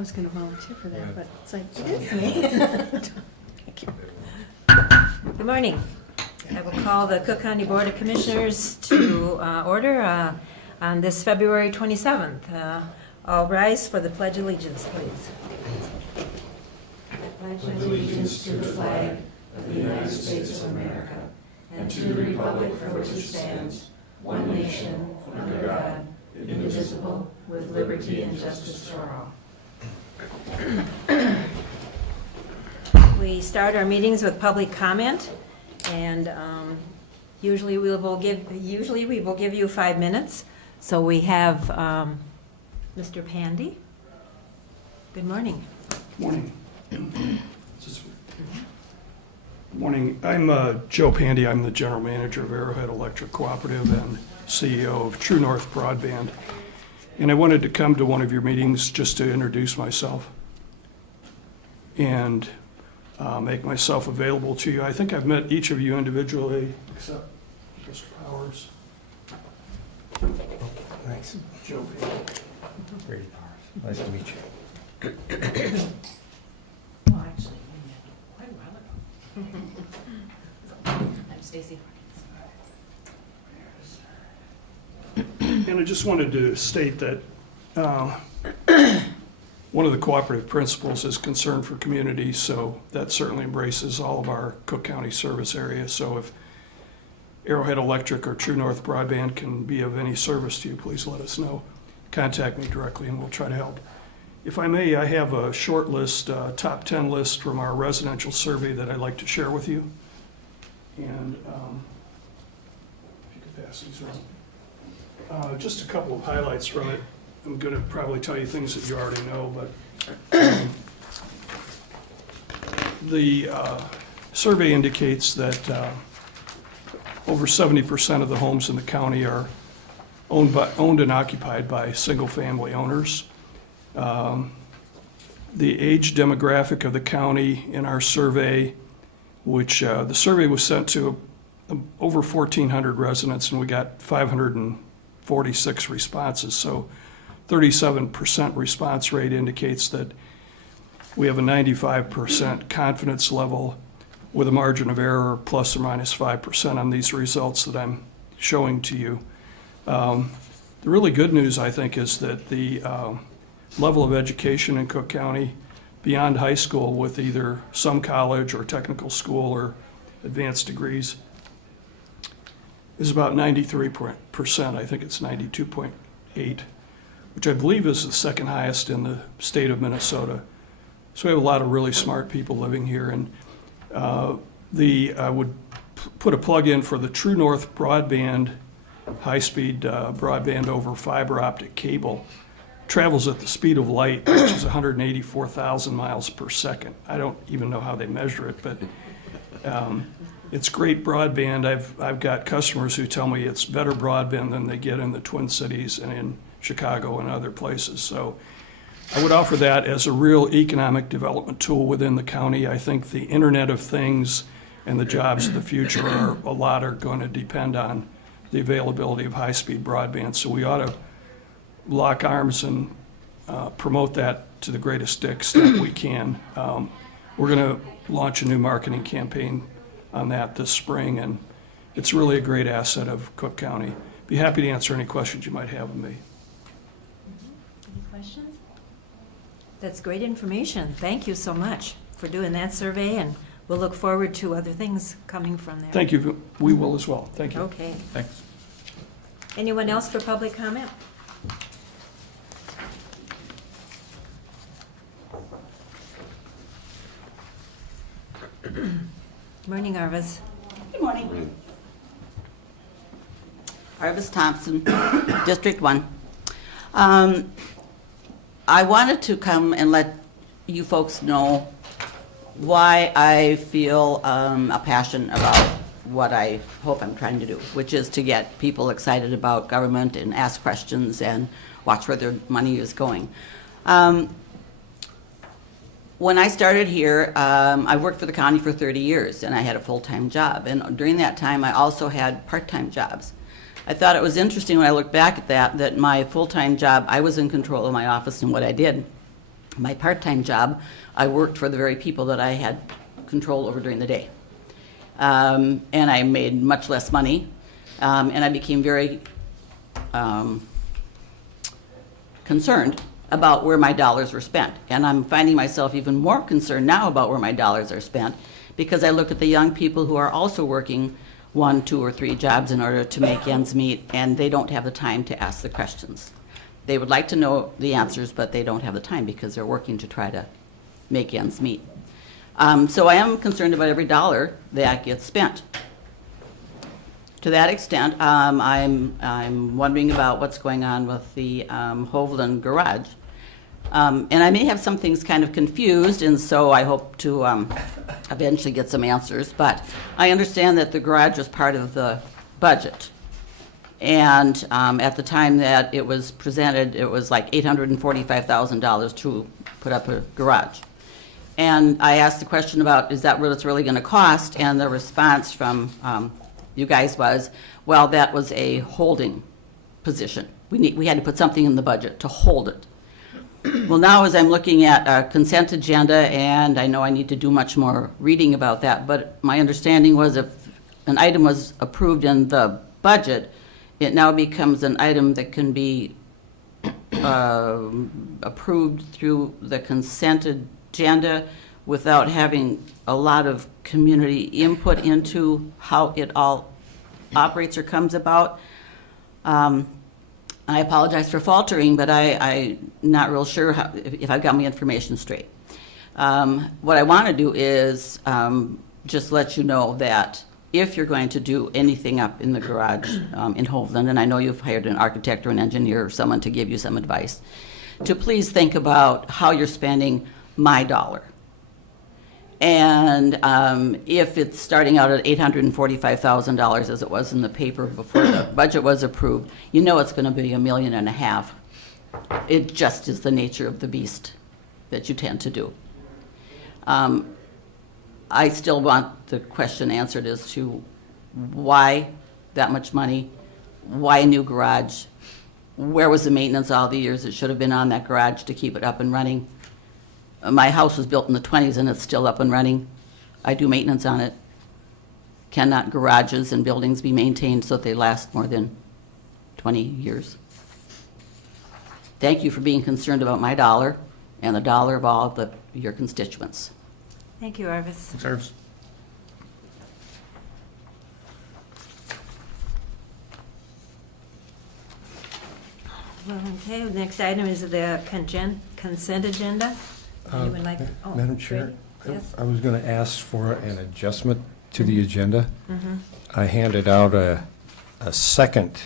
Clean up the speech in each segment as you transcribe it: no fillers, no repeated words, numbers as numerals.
was going to volunteer for that, but it's like, it is me. Thank you. Good morning. I will call the Cook County Board of Commissioners to order on this February 27th. All rise for the Pledge of Allegiance, please. I pledge allegiance to the flag of the United States of America and to the republic for which it stands, one nation, under God, indivisible, with liberty and justice for all. We start our meetings with public comment, and usually we will give you 5 minutes. So we have Mr. Pandy. Good morning. Morning. Morning. I'm Joe Pandy. I'm the general manager of Arrowhead Electric Cooperative and CEO of True North Broadband. And I wanted to come to one of your meetings just to introduce myself and make myself available to you. I think I've met each of you individually, except Mr. Powers. Thanks. Joe Pandy. Brady Powers. Nice to meet you. Well, actually, we met quite a while ago. I'm Stacy Hawkins. And I just wanted to state that one of the cooperative principles is concern for communities, so that certainly embraces all of our Cook County service area. So if Arrowhead Electric or True North Broadband can be of any service to you, please let us know. Contact me directly and we'll try to help. If I may, I have a short list, top 10 list from our residential survey that I'd like to share with you. And if you could pass these around. Just a couple of highlights from it. I'm going to probably tell you things that you already know, but the survey indicates that over 70% of the homes in the county are owned and occupied by single-family owners. The age demographic of the county in our survey, which the survey was sent to over 1,400 residents, and we got 546 responses. So 37% response rate indicates that we have a 95% confidence level with a margin of error plus or minus 5% on these results that I'm showing to you. The really good news, I think, is that the level of education in Cook County beyond high school with either some college or technical school or advanced degrees is about 93%. I think it's 92.8, which I believe is the second highest in the state of Minnesota. So we have a lot of really smart people living here. And I would put a plug in for the True North Broadband, high-speed broadband over fiber optic cable. Travels at the speed of light, which is 184,000 miles per second. I don't even know how they measure it, but it's great broadband. I've got customers who tell me it's better broadband than they get in the Twin Cities and in Chicago and other places. So I would offer that as a real economic development tool within the county. I think the Internet of Things and the jobs of the future are going to depend on the availability of high-speed broadband. So we ought to lock arms and promote that to the greatest extent we can. We're going to launch a new marketing campaign on that this spring, and it's really a great asset of Cook County. Be happy to answer any questions you might have of me. Any questions? That's great information. Thank you so much for doing that survey, and we'll look forward to other things coming from there. Thank you. We will as well. Thank you. Okay. Thanks. Anyone else for public comment? Morning, Arvis. Good morning. Arvis Thompson, District 1. I wanted to come and let you folks know why I feel a passion about what I hope I'm trying to do, which is to get people excited about government and ask questions and watch where their money is going. When I started here, I worked for the county for 30 years, and I had a full-time job. And during that time, I also had part-time jobs. I thought it was interesting when I looked back at that my full-time job, I was in control of my office and what I did. my part-time job, I worked for the very people that I had control over during the day. And I made much less money, and I became very concerned about where my dollars were spent. And I'm finding myself even more concerned now about where my dollars are spent, because I look at the young people who are also working 1, 2, or 3 jobs in order to make ends meet, and they don't have the time to ask the questions. They would like to know the answers, but they don't have the time because they're working to try to make ends meet. So I am concerned about every dollar that gets spent. To that extent, I'm wondering about what's going on with the Hovland garage. And I may have some things kind of confused, and so I hope to eventually get some answers. But I understand that the garage was part of the budget. And at the time that it was presented, it was like $845,000 to put up a garage. And I asked the question about, is that what it's really going to cost? And the response from you guys was, well, that was a holding position. We had to put something in the budget to hold it. Well, now as I'm looking at a consent agenda, and I know I need to do much more reading about that, but my understanding was if an item was approved in the budget, it now becomes an item that can be approved through the consent agenda without having a lot of community input into how it all operates or comes about. I apologize for faltering, but I'm not real sure if I've got my information straight. What I want to do is just let you know that if you're going to do anything up in the garage in Hovland, and I know you've hired an architect or an engineer or someone to give you some advice, to please think about how you're spending my dollar. And if it's starting out at $845,000 as it was in the paper before the budget was approved, you know it's going to be $1.5 million. It just is the nature of the beast that you tend to do. I still want the question answered as to why that much money, why a new garage, where was the maintenance all the years it should have been on that garage to keep it up and running. My house was built in the 20s and it's still up and running. I do maintenance on it. Cannot garages and buildings be maintained so that they last more than 20 years? Thank you for being concerned about my dollar and the dollar of all of your constituents. Thank you, Arvis. Serves. Well, okay, the next item is the consent agenda. Anyone like? oh, Madam Chair, Brady? Yes? I was going to ask for an adjustment to the agenda. I handed out a second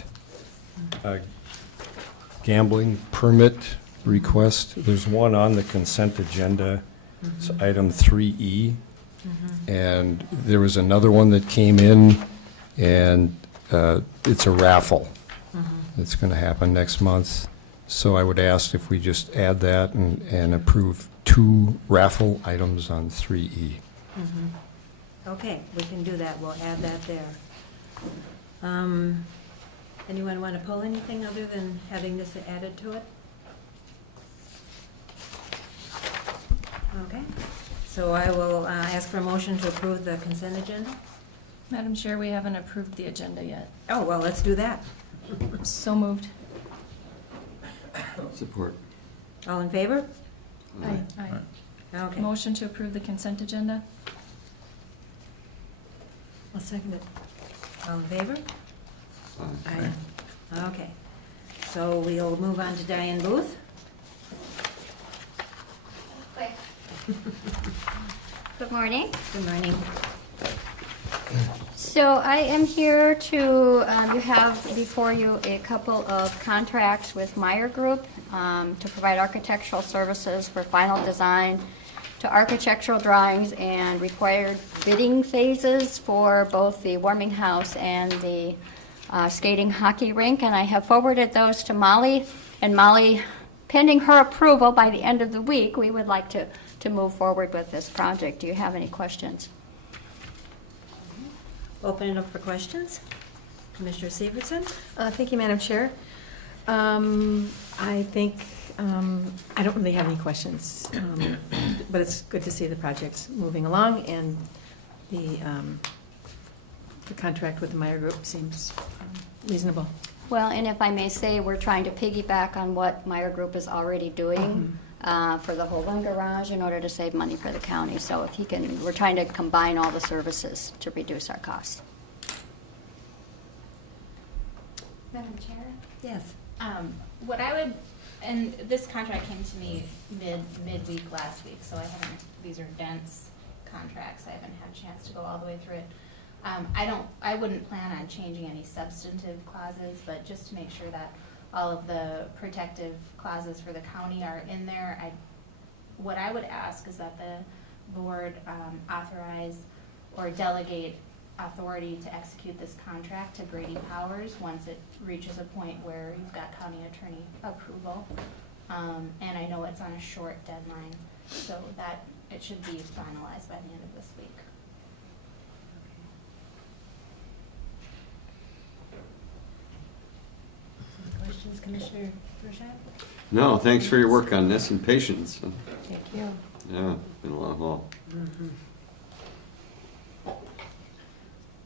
gambling permit request. There's one on the consent agenda, it's item 3E. And there was another one that came in, and it's a raffle. It's going to happen next month. So I would ask if we just add that and approve 2 raffle items on 3E. Okay, we can do that. We'll add that there. Anyone want to pull anything other than having this added to it? Okay, so I will ask for a motion to approve the consent agenda. Madam Chair, we haven't approved the agenda yet. Oh, well, let's do that. So moved. Support. All in favor? Aye. Okay. Motion to approve the consent agenda? I'll second it. All in favor? Aye. Okay. So we'll move on to Diane Booth. Good morning. Good morning. So I am here to, you have before you a couple of contracts with Meyer Group to provide architectural services for final design to architectural drawings and required bidding phases for both the warming house and the skating hockey rink. And I have forwarded those to Molly, and Molly, pending her approval by the end of the week, we would like to move forward with this project. Do you have any questions? Open it up for questions. Commissioner Severson? Thank you, Madam Chair. I think I don't really have any questions, but it's good to see the projects moving along, and the contract with the Meyer Group seems reasonable. Well, and if I may say, we're trying to piggyback on what Meyer Group is already doing for the Holden Garage in order to save money for the county. So if he can, we're trying to combine all the services to reduce our costs. Madam Chair? Yes. What I would, and this contract came to me midweek last week, so these are dense contracts. I haven't had a chance to go all the way through it. I wouldn't plan on changing any substantive clauses, but just to make sure that all of the protective clauses for the county are in there, what I would ask is that the board authorize or delegate authority to execute this contract to Brady Powers once it reaches a point where you've got county attorney approval. And I know it's on a short deadline, so that it should be finalized by the end of this week. Questions, Commissioner Burchett? No, thanks for your work on this and patience. Thank you. Yeah, been a long haul.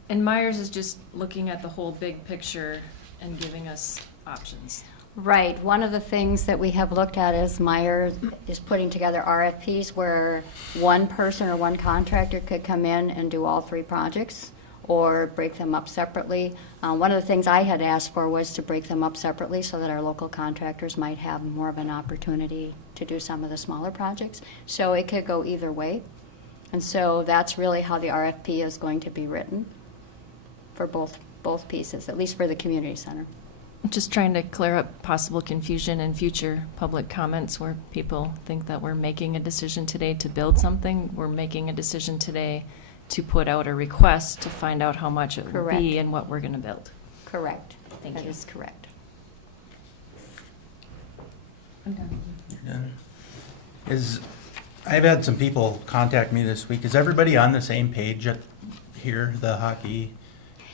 And Myers is just looking at the whole big picture and giving us options. Right. One of the things that we have looked at is Meyer is putting together RFPs where one person or one contractor could come in and do all three projects or break them up separately. One of the things I had asked for was to break them up separately so that our local contractors might have more of an opportunity to do some of the smaller projects. So it could go either way. And so that's really how the RFP is going to be written for both pieces, at least for the community center. Just trying to clear up possible confusion in future public comments where people think that we're making a decision today to build something. We're making a decision today to put out a request to find out how much it will Correct. be and what we're going to build. Correct. Thank That you. is correct. I'm done. You're done. I've had some people contact me this week. Is everybody on the same page here, the hockey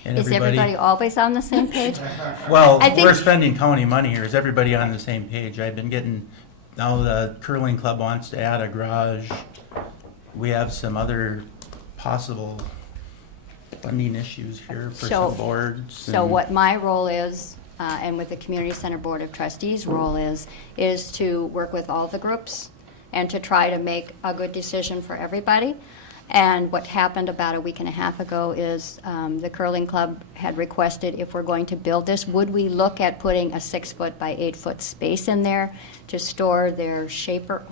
and Is everybody always on the same page? Well, I think- we're spending county money here. Is everybody on the same page? I've been getting, now the curling club wants to add a garage. We have some other possible funding issues here for So- some boards. So and- what my role is, and what the Community Center Board of Trustees' role is to work with all the groups and to try to make a good decision for everybody. And what happened about a week and a half ago is the curling club had requested if we're going to build this, would we look at putting a 6-foot by 8-foot space in there to store their scraper,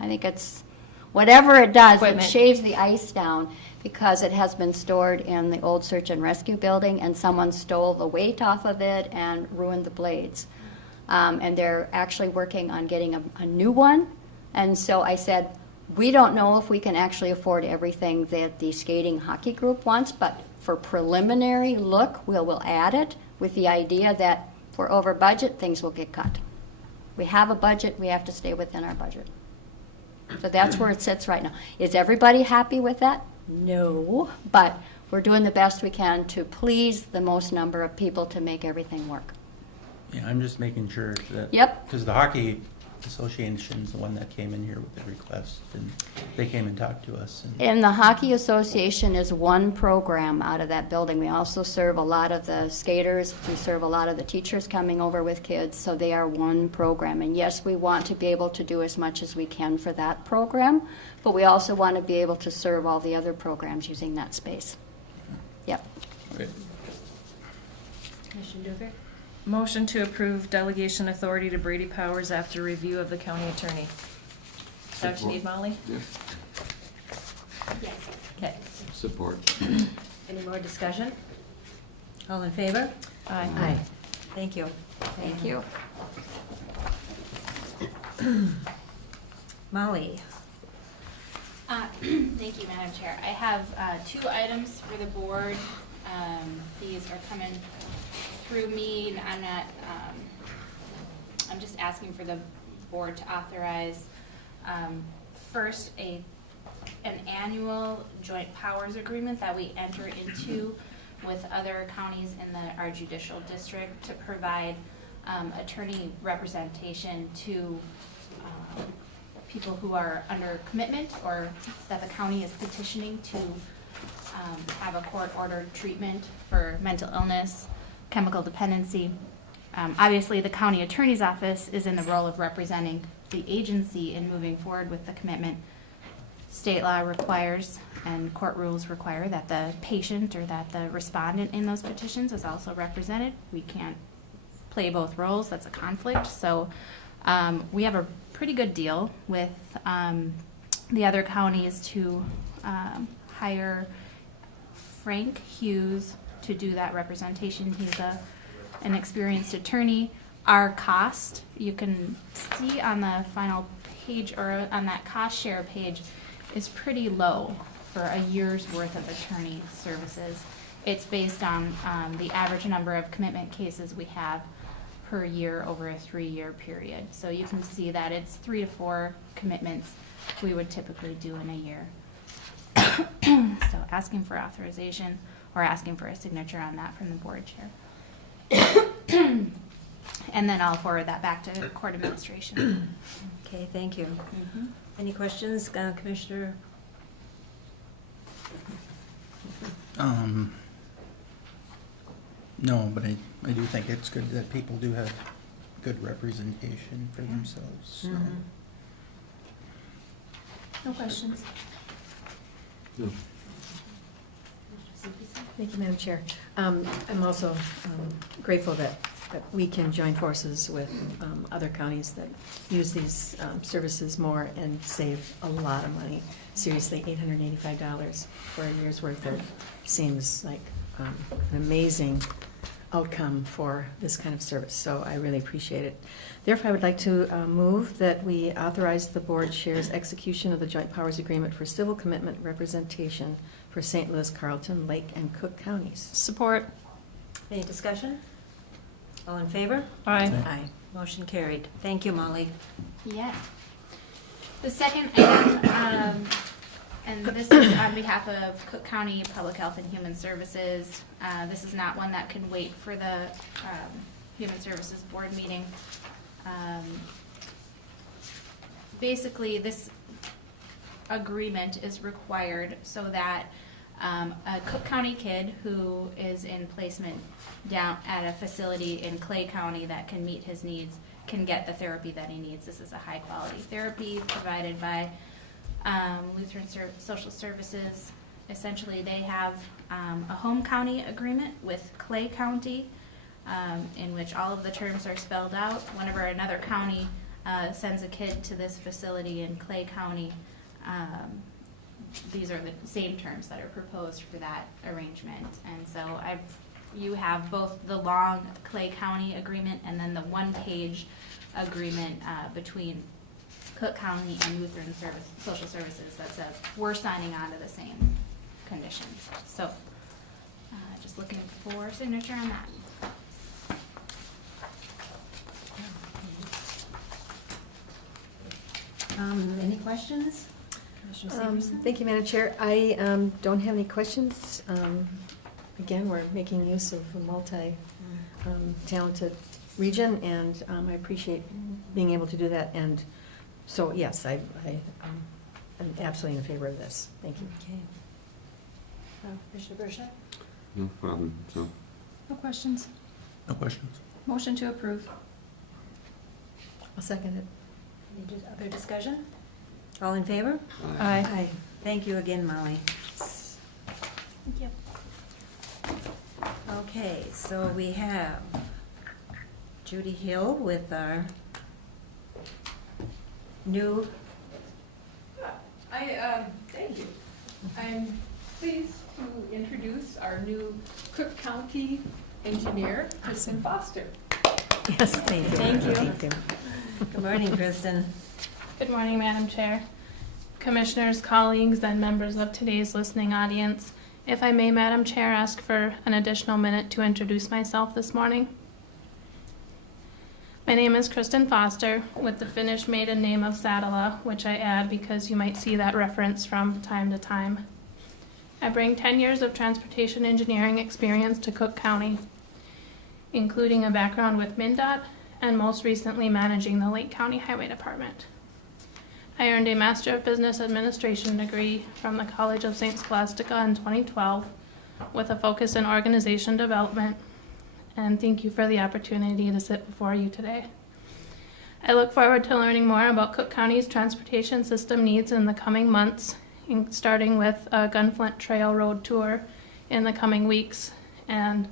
I think it's, whatever it does, it Equipment. shaves the ice down because it has been stored in the old search and rescue building and someone stole the weight off of it and ruined the blades. And they're actually working on getting a new one. And so I said, we don't know if we can actually afford everything that the skating hockey group wants, but for preliminary look, we'll add it with the idea that if we're over budget, things will get cut. We have a budget, we have to stay within our budget. So that's where it sits right now. Is everybody happy with that? No, but we're doing the best we can to please the most number of people to make everything work. Yeah, I'm just making sure that. Yep. Because the hockey association's the one that came in here with the request, and they came and talked to us. And And the Hockey Association is one program out of that building. We also serve a lot of the skaters. We serve a lot of the teachers coming over with kids, so they are one program. And yes, we want to be able to do as much as we can for that program, but we also want to be able to serve all the other programs using that space. Yep. Okay. Commissioner Duker? Motion to approve delegation authority to Brady Powers after review of the county attorney. Is that what you need, Molly? Yeah, Yes. Okay. support. Any more discussion? All in favor? Aye. Aye. Thank you. Thank you. Molly? Thank you, Madam Chair. I have 2 items for the board. These are coming through me, and I'm not, I'm just asking for the board to authorize, first, an annual joint powers agreement that we enter into with other counties in our judicial district to provide attorney representation to people who are under commitment or that the county is petitioning to have a court-ordered treatment for mental illness, chemical dependency. Obviously, the county attorney's office is in the role of representing the agency in moving forward with the commitment. State law requires and court rules require that the patient or that the respondent in those petitions is also represented. We can't play both roles, that's a conflict. So we have a pretty good deal with the other counties to hire Frank Hughes to do that representation. He's an experienced attorney. Our cost, you can see on the final page or on that cost share page, is pretty low for a year's worth of attorney services. It's based on the average number of commitment cases we have per year over a 3-year period. So you can see that it's 3 to 4 commitments we would typically do in a year. So asking for authorization or asking for a signature on that from the board chair. And then I'll forward that back to court administration. Okay, thank you. Any questions, Commissioner? No, but I do think it's good that people do have good representation for themselves, so. No questions. Thank you, Madam Chair. I'm also grateful that we can join forces with other counties that use these services more and save a lot of money. Seriously, $885 for a year's worth of seems like an amazing outcome for this kind of service, so I really appreciate it. Therefore, I would like to move that we authorize the board chair's execution of the joint powers agreement for civil commitment representation for St. Louis, Carlton, Lake, and Cook counties. Support. Any discussion? All in favor? Aye. Aye. Motion carried. Thank you, Molly. Yes. The second item, and this is on behalf of Cook County Public Health and Human Services. This is not one that can wait for the Human Services Board meeting. Basically, this agreement is required so that a Cook County kid who is in placement down at a facility in Clay County that can meet his needs can get the therapy that he needs. This is a high-quality therapy provided by Lutheran Social Services. Essentially, they have a home county agreement with Clay County in which all of the terms are spelled out. Whenever another county sends a kid to this facility in Clay County, these are the same terms that are proposed for that arrangement. And so you have both the long Clay County agreement and then the one-page agreement between Cook County and Lutheran Social Services that says we're signing on to the same conditions. So just looking for signature on that. Any questions? Commissioner Severson? Thank you, Madam Chair. I don't have any questions. Again, we're making use of a multi-talented region, and I appreciate being able to do that. And so, yes, I'm absolutely in favor of this. Thank you. Okay. Commissioner Bershon? No problem, so. No questions. No questions? Motion to approve. I'll second it. Any other discussion? All in favor? Aye. Aye. Thank you again, Molly. Thank you. Okay, so we have Judy Hill with our new, Thank you. I'm pleased to introduce our new Cook County engineer, Kristen Foster. Yes, thank you. Thank you. Thank you. good morning, Kristen. Good morning, Madam Chair, Commissioners, colleagues, and members of today's listening audience. If I may, Madam Chair, ask for an additional minute to introduce myself this morning. My name is Kristen Foster, with the Finnish maiden name of Sadala, which I add because you might see that reference from time to time. I bring 10 years of transportation engineering experience to Cook County, including a background with MnDOT and most recently managing the Lake County Highway Department. I earned a Master of Business Administration degree from the College of St. Scholastica in 2012 with a focus in organization development, and thank you for the opportunity to sit before you today. I look forward to learning more about Cook County's transportation system needs in the coming months, starting with a Gunflint Trail Road tour in the coming weeks and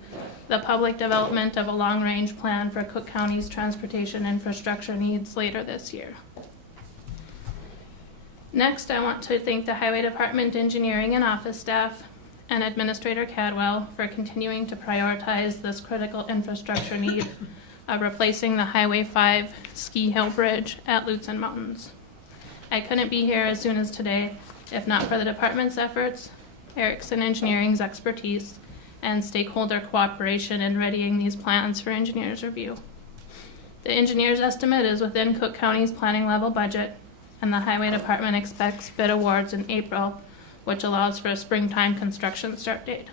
the public development of a long-range plan for Cook County's transportation infrastructure needs later this year. Next, I want to thank the Highway Department engineering and office staff and Administrator Cadwell for continuing to prioritize this critical infrastructure need of replacing the Highway 5 ski hill bridge at Lutsen Mountains. I couldn't be here as soon as today if not for the department's efforts, Erickson Engineering's expertise, and stakeholder cooperation in readying these plans for engineers' review. The engineer's estimate is within Cook County's planning level budget, and the Highway Department expects bid awards in April, which allows for a springtime construction start date.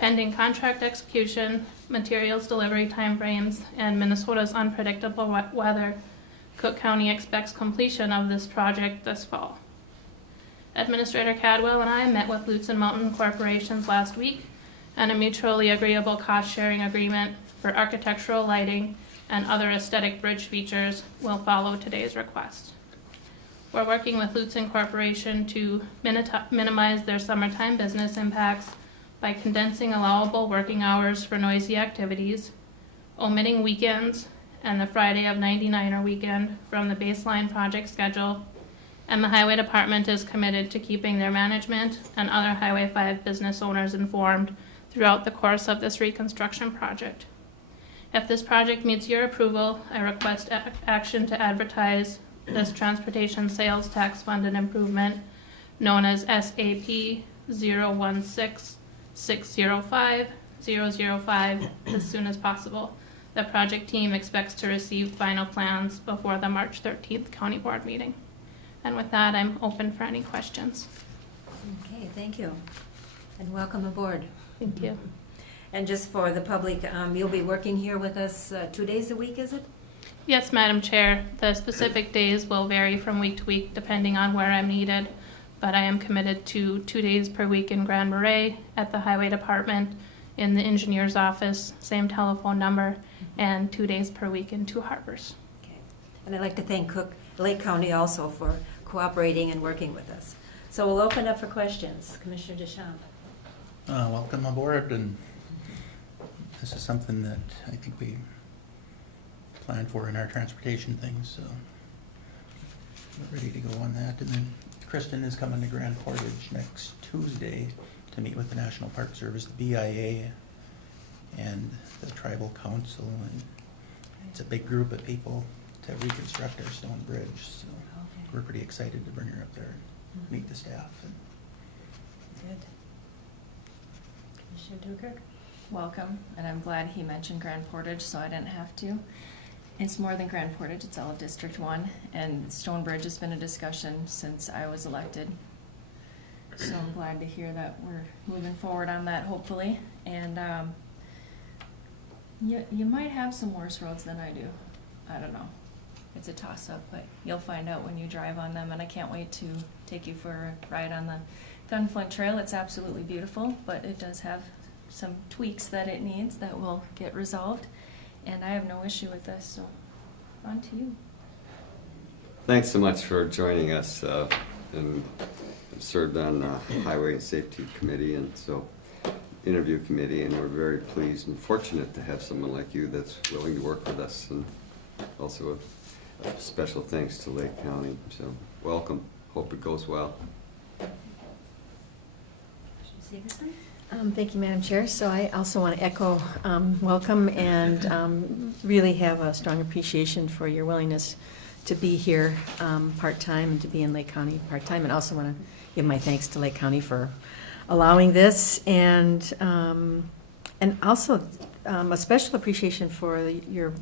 Pending contract execution, materials delivery timeframes, and Minnesota's unpredictable weather, Cook County expects completion of this project this fall. Administrator Cadwell and I met with Lutsen Mountain Corporations last week, and a mutually agreeable cost-sharing agreement for architectural lighting and other aesthetic bridge features will follow today's request. We're working with Lutsen Corporation to minimize their summertime business impacts by condensing allowable working hours for noisy activities, omitting weekends and the Friday of 99er weekend from the baseline project schedule, and the Highway Department is committed to keeping their management and other Highway 5 business owners informed throughout the course of this reconstruction project. If this project meets your approval, I request action to advertise this transportation sales tax funded improvement known as SAP 016605-005 as soon as possible. The project team expects to receive final plans before the March 13th County Board meeting. And with that, I'm open for any questions. Okay, thank you. And welcome aboard. Thank you. And just for the public, you'll be working here with us 2 days a week, is it? Yes, Madam Chair. The specific days will vary from week to week depending on where I'm needed, but I am committed to 2 days per week in Grand Marais at the Highway Department, in the engineer's office, same telephone number, and 2 days per week in Two Harbors. Okay. And I'd like to thank Lake County also for cooperating and working with us. So we'll open up for questions. Commissioner Deschamps. Welcome aboard, and this is something that I think we planned for in our transportation things, so we're ready to go on that. And then Kristen is coming to Grand Portage next Tuesday to meet with the National Park Service, the BIA, and the Tribal Council, and it's a big group of people to reconstruct our stone bridge, so we're pretty excited to bring her up there and meet the staff. Good. Commissioner Duggar? Welcome, and I'm glad he mentioned Grand Portage, so I didn't have to. It's more than Grand Portage, it's all of District 1, and Stonebridge has been a discussion since I was elected. So I'm glad to hear that we're moving forward on that, hopefully. And you might have some worse roads than I do. I don't know. It's a toss-up, but you'll find out when you drive on them, and I can't wait to take you for a ride on the Gunflint Trail. It's absolutely beautiful, but it does have some tweaks that it needs that will get resolved, and I have no issue with this, so on to you. Thanks so much for joining us, and I've served on the Highway and Safety Committee and so interview committee, and we're very pleased and fortunate to have someone like you that's willing to work with us, and also a special thanks to Lake County. So welcome. Hope it goes well. Severson? Thank you, Madam Chair. So I also want to echo welcome and really have a strong appreciation for your willingness to be here part-time and to be in Lake County part-time. And also want to give my thanks to Lake County for allowing this, and also a special appreciation for your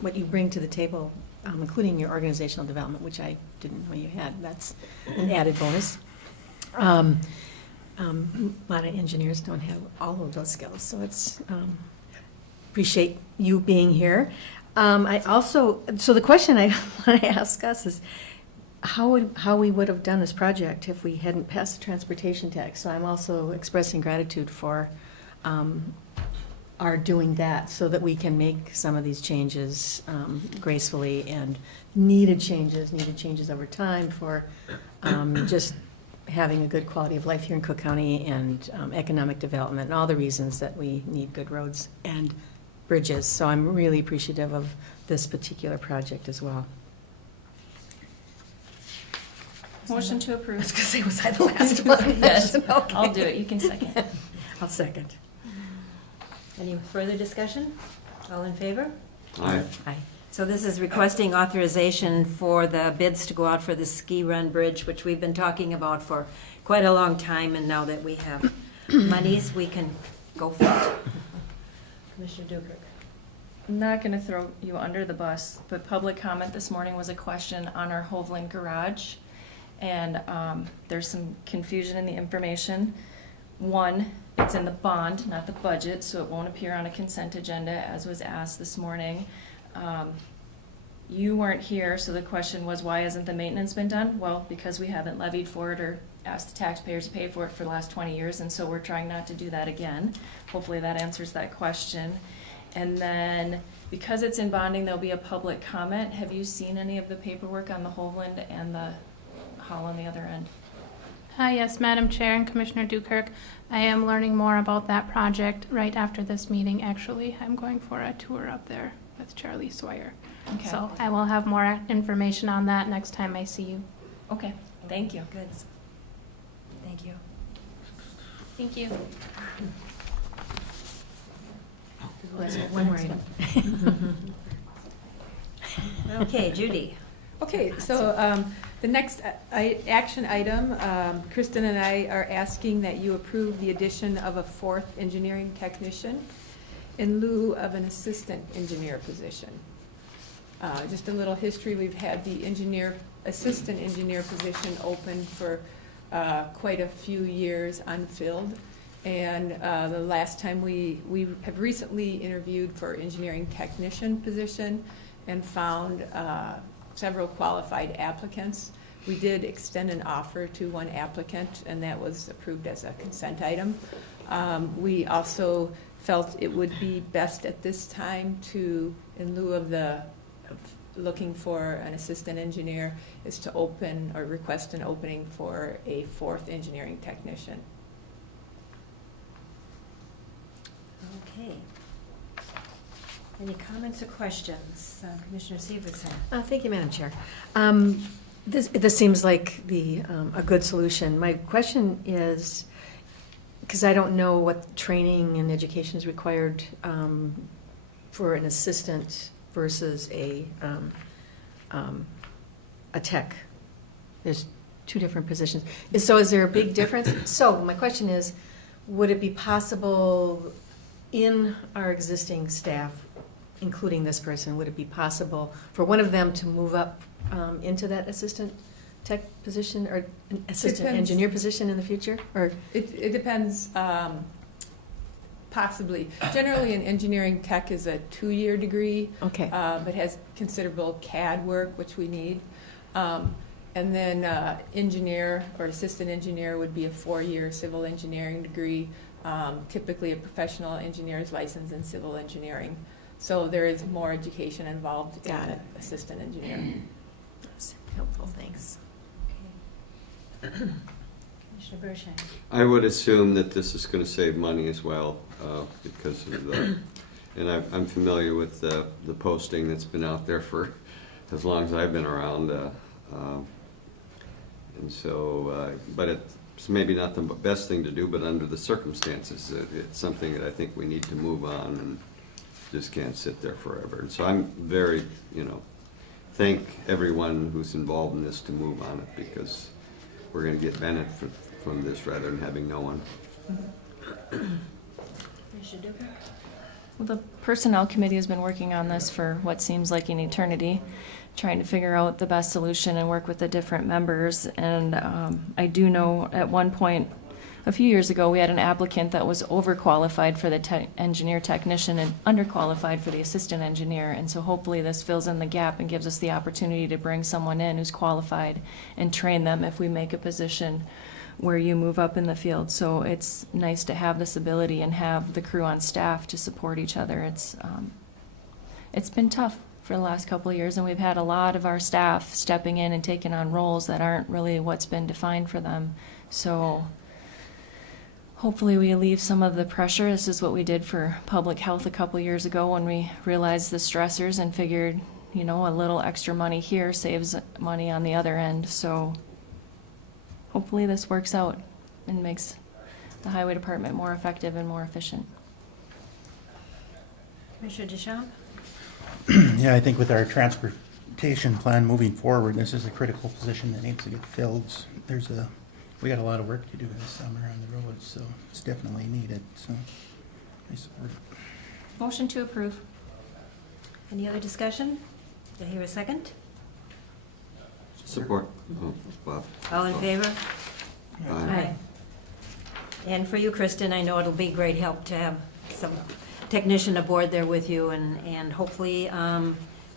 what you bring to the table, including your organizational development, which I didn't know you had. That's an added bonus. A lot of engineers don't have all of those skills, so it's appreciate you being here. I also, so the question I want to ask us is how we would have done this project if we hadn't passed the transportation tax. So I'm also expressing gratitude for our doing that so that we can make some of these changes gracefully and needed changes over time for just having a good quality of life here in Cook County and economic development and all the reasons that we need good roads and bridges. So I'm really appreciative of this particular project as well. Motion to I was approve. going to say, was I the last one? Yes, Okay. I'll do it. You can second. I'll second. Any further discussion? All in favor? Aye. Aye. So this is requesting authorization for the bids to go out for the Ski Run Bridge, which we've been talking about for quite a long time, and now that we have monies, we can go for it. Commissioner Dukert. I'm not going to throw you under the bus, but public comment this morning was a question on our Hovland garage. And there's some confusion in the information. One, it's in the bond, not the budget, so it won't appear on a consent agenda, as was asked this morning. You weren't here, so the question was, why hasn't the maintenance been done? Well, because we haven't levied for it or asked the taxpayers to pay for it for the last 20 years, and so we're trying not to do that again. Hopefully that answers that question. And then, because it's in bonding, there'll be a public comment. Have you seen any of the paperwork on the Hovland and the hall on the other end? Yes, Madam Chair and Commissioner Dukirk, I am learning more about that project right after this meeting, actually. I'm going for a tour up there with Charlie Sawyer. Okay. So I will have more information on that next time I see you. Okay, thank you. Good. Thank you. Thank you. One more item. Okay, Judy. Okay, so the next action item, Kristen and I are asking that you approve the addition of a 4th engineering technician in lieu of an assistant engineer position. Just a little history, we've had the assistant engineer position open for quite a few years unfilled. And the last time we have recently interviewed for engineering technician position and found several qualified applicants. We did extend an offer to one applicant, and that was approved as a consent item. We also felt it would be best at this time to, in lieu of looking for an assistant engineer, is to open or request an opening for a 4th engineering technician. Okay. Any comments or questions? Commissioner Severson. Thank you, Madam Chair. This seems like a good solution. My question is, because I don't know what training and education is required for an assistant versus a tech. There's two different positions. So is there a big difference? So my question is, would it be possible in our existing staff, including this person, would it be possible for one of them to move up into that assistant tech position or an assistant Depends. engineer position in the future? Or It depends, possibly. Generally, an engineering tech is a 2-year degree, okay, but has considerable CAD work, which we need. And then engineer or assistant engineer would be a 4-year civil engineering degree, typically a professional engineer's license in civil engineering. So there is more education involved Got in it. assistant engineer. that's helpful. Thanks. Commissioner Bershine. I would assume that this is going to save money as well, because of the, and I'm familiar with the posting that's been out there for as long as I've been around. And so, but it's maybe not the best thing to do, but under the circumstances, it's something that I think we need to move on and just can't sit there forever. And so I'm very, thank everyone who's involved in this to move on it, because we're going to get benefit from this rather than having no one. Commissioner Dukert. Well, the Personnel Committee has been working on this for what seems like an eternity, trying to figure out the best solution and work with the different members. And I do know at one point a few years ago, we had an applicant that was overqualified for the engineer technician and underqualified for the assistant engineer. And so hopefully this fills in the gap and gives us the opportunity to bring someone in who's qualified and train them if we make a position where you move up in the field. So it's nice to have this ability and have the crew on staff to support each other. It's been tough for the last couple of years, and we've had a lot of our staff stepping in and taking on roles that aren't really what's been defined for them. So hopefully we alleviate some of the pressure. This is what we did for public health a couple of years ago when we realized the stressors and figured, you know, a little extra money here saves money on the other end. So hopefully this works out and makes the highway department more effective and more efficient. Commissioner Deschamps? Yeah, I think with our transportation plan moving forward, this is a critical position that needs to get filled. We got a lot of work to do this summer on the roads, so it's definitely needed, so I support it. Motion to approve. Any other discussion? Do I hear a second? Support. Oh, Bob. All in favor? Aye. And for you, Kristen, I know it'll be great help to have some technician aboard there with you, and hopefully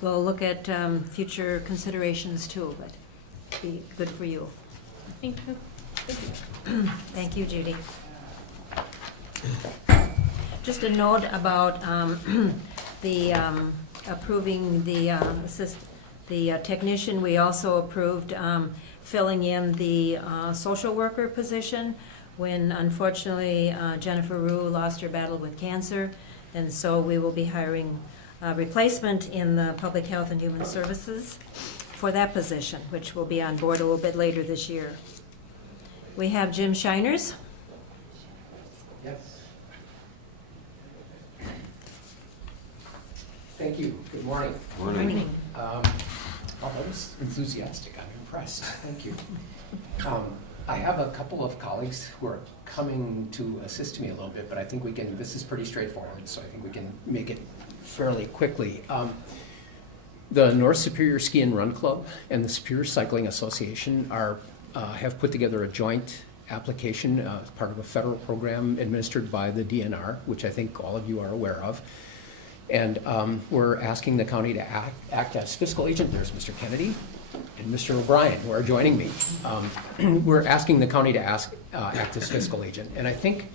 we'll look at future considerations too, but be good for you. Thank you. Thank you, Judy. Just a note about the approving the technician. We also approved filling in the social worker position when unfortunately Jennifer Rue lost her battle with cancer. And so we will be hiring a replacement in the Public Health and Human Services for that position, which will be on board a little bit later this year. We have Jim Shiners. Yes. Thank you. Good morning. Morning. Oh, that was enthusiastic. I'm impressed. Thank you. I have a couple of colleagues who are coming to assist me a little bit, but I think this is pretty straightforward, so I think we can make it fairly quickly. The North Superior Ski and Run Club and the Superior Cycling Association have put together a joint application as part of a federal program administered by the DNR, which I think all of you are aware of. And we're asking the county to act as fiscal agent. There's Mr. Kennedy and Mr. O'Brien, who are joining me. We're asking the county to act as fiscal agent. And I think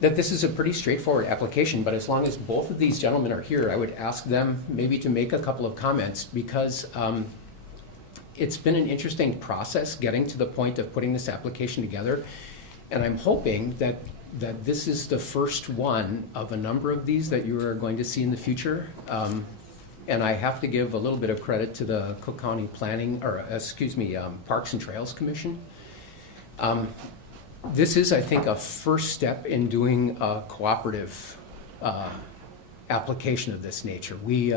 that this is a pretty straightforward application, but as long as both of these gentlemen are here, I would ask them maybe to make a couple of comments, because it's been an interesting process getting to the point of putting this application together. And I'm hoping that this is the first one of a number of these that you are going to see in the future. And I have to give a little bit of credit to the Cook County Parks and Trails Commission. This is, I think, a first step in doing a cooperative application of this nature. We,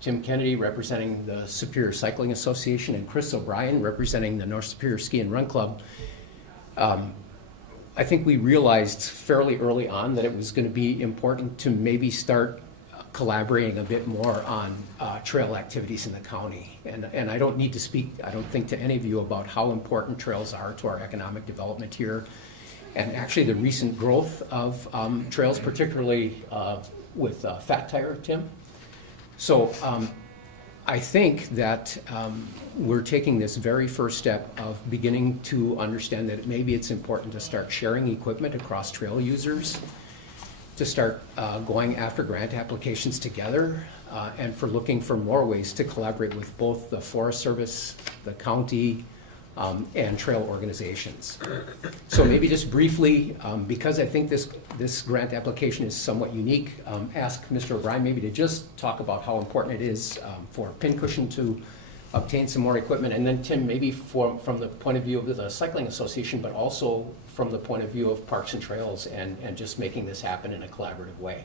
Jim Kennedy representing the Superior Cycling Association and Chris O'Brien representing the North Superior Ski and Run Club, I think we realized fairly early on that it was going to be important to maybe start collaborating a bit more on trail activities in the county. And I don't need to speak, I don't think, to any of you about how important trails are to our economic development here. And actually the recent growth of trails, particularly with Fat Tire, Tim. So I think that we're taking this very first step of beginning to understand that maybe it's important to start sharing equipment across trail users, to start going after grant applications together, and for looking for more ways to collaborate with both the Forest Service, the county, and trail organizations. So maybe just briefly, because I think this grant application is somewhat unique, ask Mr. O'Brien maybe to just talk about how important it is for Pincushion to obtain some more equipment, and then Tim, maybe from the point of view of the Cycling Association, but also from the point of view of Parks and Trails and just making this happen in a collaborative way.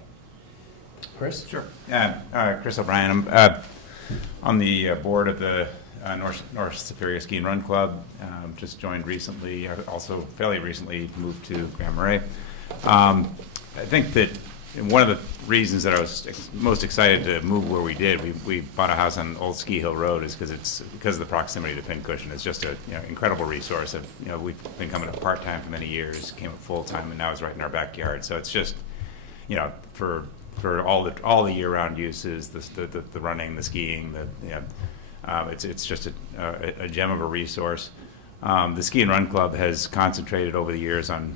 Chris? Sure. Chris O'Brien. I'm on the board of the North Superior Ski and Run Club. Just joined recently, also fairly recently moved to Grand Marais. I think that one of the reasons that I was most excited to move where we did. We bought a house on Old Ski Hill Road is because of the proximity to Pincushion. It's just a incredible resource. We've been coming up part-time for many years, came up full-time, and now it's right in our backyard. So it's just, for all the year-round uses, the running, the skiing, it's just a gem of a resource. The Ski and Run Club has concentrated over the years on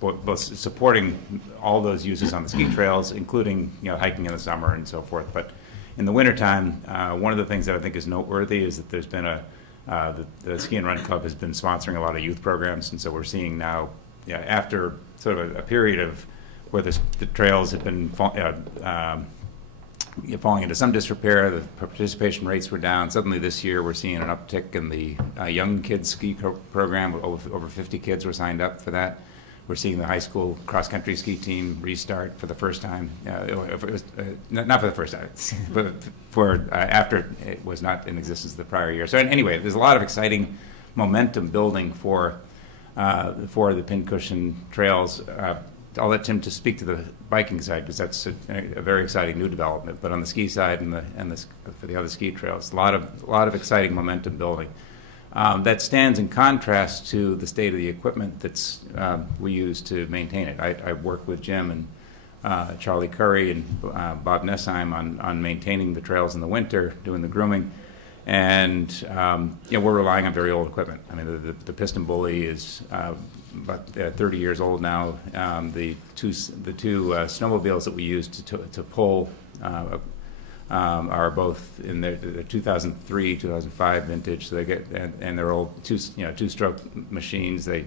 both supporting all those uses on the ski trails, including hiking in the summer and so forth. But in the wintertime, one of the things that I think is noteworthy is that there's been the Ski and Run Club has been sponsoring a lot of youth programs, and so we're seeing now, after sort of a period of where the trails have been falling into some disrepair, the participation rates were down. Suddenly this year we're seeing an uptick in the young kids ski program. Over 50 kids were signed up for that. We're seeing the high school cross-country ski team restart for the first time. Not for the first time, but after it was not in existence the prior year. So anyway, there's a lot of exciting momentum building for the Pincushion trails. I'll let Tim to speak to the biking side because that's a very exciting new development. But on the ski side and for the other ski trails, a lot of exciting momentum building. That stands in contrast to the state of the equipment that's we use to maintain it. I work with Jim and Charlie Curry and Bob Nessheim on maintaining the trails in the winter, doing the grooming, and we're relying on very old equipment. I mean, the piston bully is about 30 years old now. The two snowmobiles that we use to pull are both in the 2003, 2005 vintage. So they get and they're old two-stroke machines. We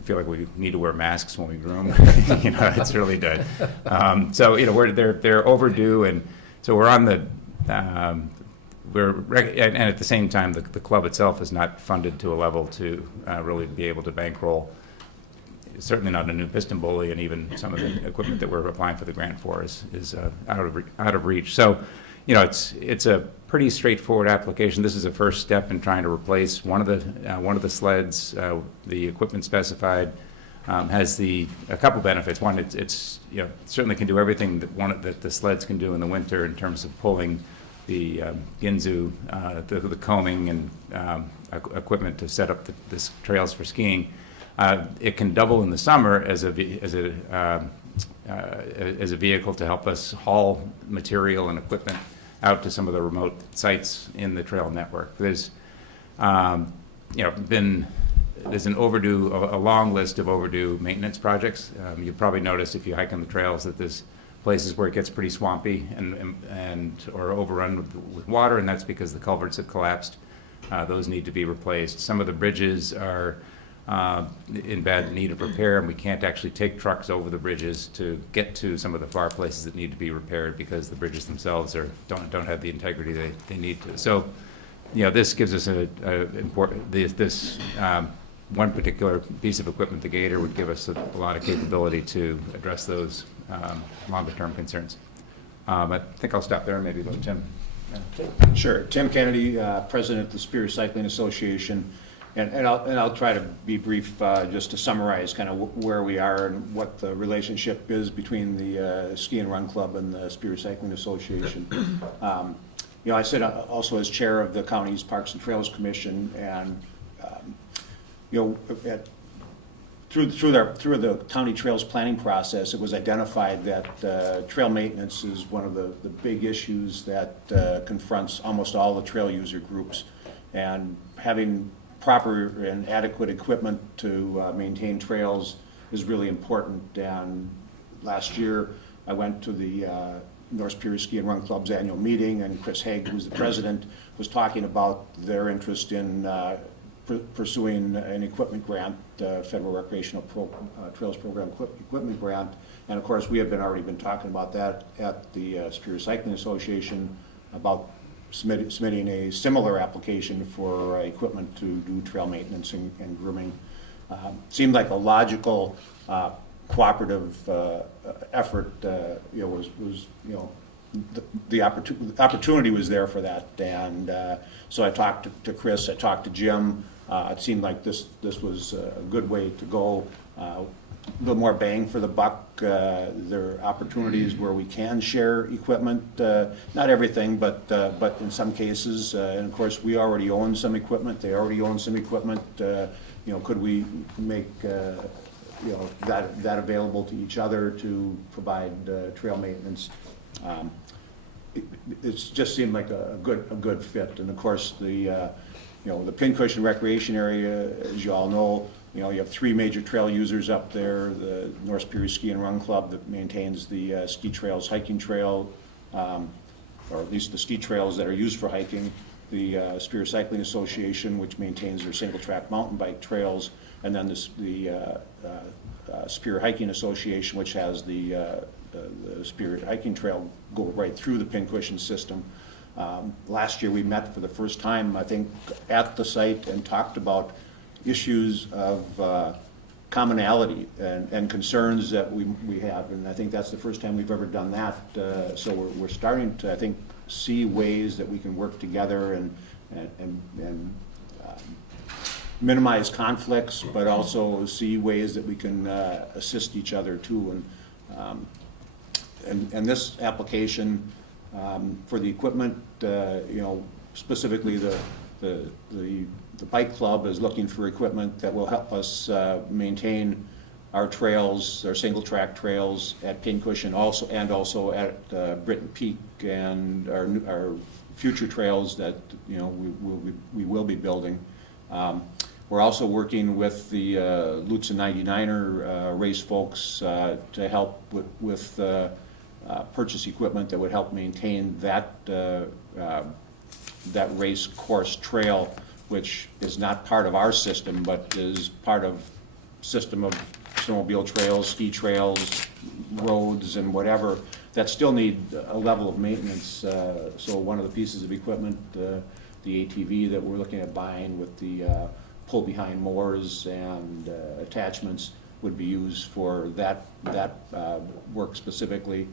feel like we need to wear masks when we groom. It's really good. So they're overdue, and so we're on the. And at the same time, the club itself is not funded to a level to really be able to bankroll. Certainly not a new piston bully, and even some of the equipment that we're applying for the grant for is out of reach. So, it's a pretty straightforward application. This is a first step in trying to replace one of the sleds. The equipment specified has a couple benefits. One, it's certainly can do everything that the sleds can do in the winter in terms of pulling the Ginsu, the combing and equipment to set up the trails for skiing. It can double in the summer as a vehicle to help us haul material and equipment out to some of the remote sites in the trail network. There's been a long list of overdue maintenance projects. You've probably noticed if you hike on the trails that there's places where it gets pretty swampy or overrun with water, and that's because the culverts have collapsed. Those need to be replaced. Some of the bridges are in bad need of repair, and we can't actually take trucks over the bridges to get to some of the far places that need to be repaired because the bridges themselves don't have the integrity they need to. So, this gives us this one particular piece of equipment, the Gator, would give us a lot of capability to address those longer-term concerns. I think I'll stop there and maybe let Tim. Sure. Tim Kennedy, President of the Superior Cycling Association. And I'll try to be brief just to summarize kind of where we are and what the relationship is between the Ski and Run Club and the Superior Cycling Association. I sit also as chair of the county's Parks and Trails Commission, and through the county trails planning process, it was identified that trail maintenance is one of the big issues that confronts almost all the trail user groups, and having proper and adequate equipment to maintain trails is really important. And last year I went to the North Superior Ski and Run Club's annual meeting, and Chris Haig, who's the president, was talking about their interest in pursuing an equipment grant, Federal Recreational Trails Program equipment grant. And of course we have already been talking about that at the Superior Cycling Association about submitting a similar application for equipment to do trail maintenance and grooming. Seemed like a logical cooperative effort. The opportunity was there for that, and so I talked to Chris, I talked to Jim. It seemed like this was a good way to go. little more bang for the buck. There are opportunities where we can share equipment, not everything, but in some cases. And of course, we already own some equipment, they already own some equipment. Could we make that available to each other to provide trail maintenance? It just seemed like a good fit. And of course, the Pincushion Recreation Area, as you all know, you have 3 major trail users up there: the North Superior Ski and Run Club that maintains the ski trails, hiking trail, or at least the ski trails that are used for hiking; the Superior Cycling Association, which maintains their single-track mountain bike trails; and then the Superior Hiking Association, which has the Superior Hiking Trail go right through the Pincushion system. Last year we met for the first time, I think, at the site and talked about issues of commonality and concerns that we have, and I think that's the first time we've ever done that. So we're starting to, I think, see ways that we can work together and minimize conflicts, but also see ways that we can assist each other too. And this application for the equipment, specifically the bike club is looking for equipment that will help us maintain our trails, our single track trails at Pincushion, also at Britton Peak, and our future trails that we will be building. We're also working with the Lutz and 99er race folks to help with purchase equipment that would help maintain that race course trail, which is not part of our system, but is part of system of snowmobile trails, ski trails, roads, and whatever that still need a level of maintenance. So one of the pieces of equipment, the ATV that we're looking at buying with the pull-behind mowers and attachments, would be used for that work specifically.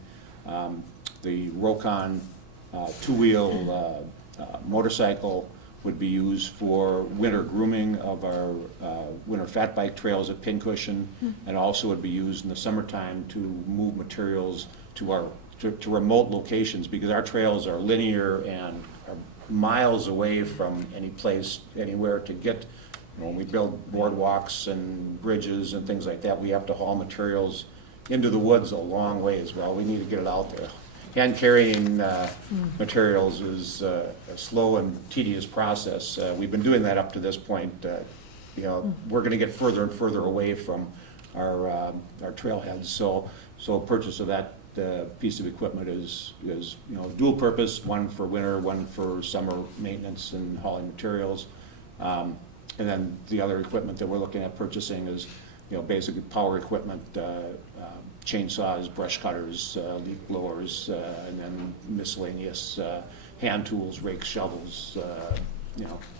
The Rokon two-wheel motorcycle would be used for winter grooming of our winter fat bike trails at Pincushion, and also would be used in the summertime to move materials to remote locations, because our trails are linear and are miles away from any place, anywhere to get. When we build boardwalks and bridges and things like that, we have to haul materials into the woods a long way as well. We need to get it out there. Hand carrying materials is a slow and tedious process. We've been doing that up to this point. We're going to get further and further away from our trailheads. So purchase of that piece of equipment is dual purpose: one for winter, one for summer maintenance and hauling materials. And then the other equipment that we're looking at purchasing is, basically power equipment, chainsaws, brush cutters, leaf blowers, and then miscellaneous hand tools, rakes, shovels,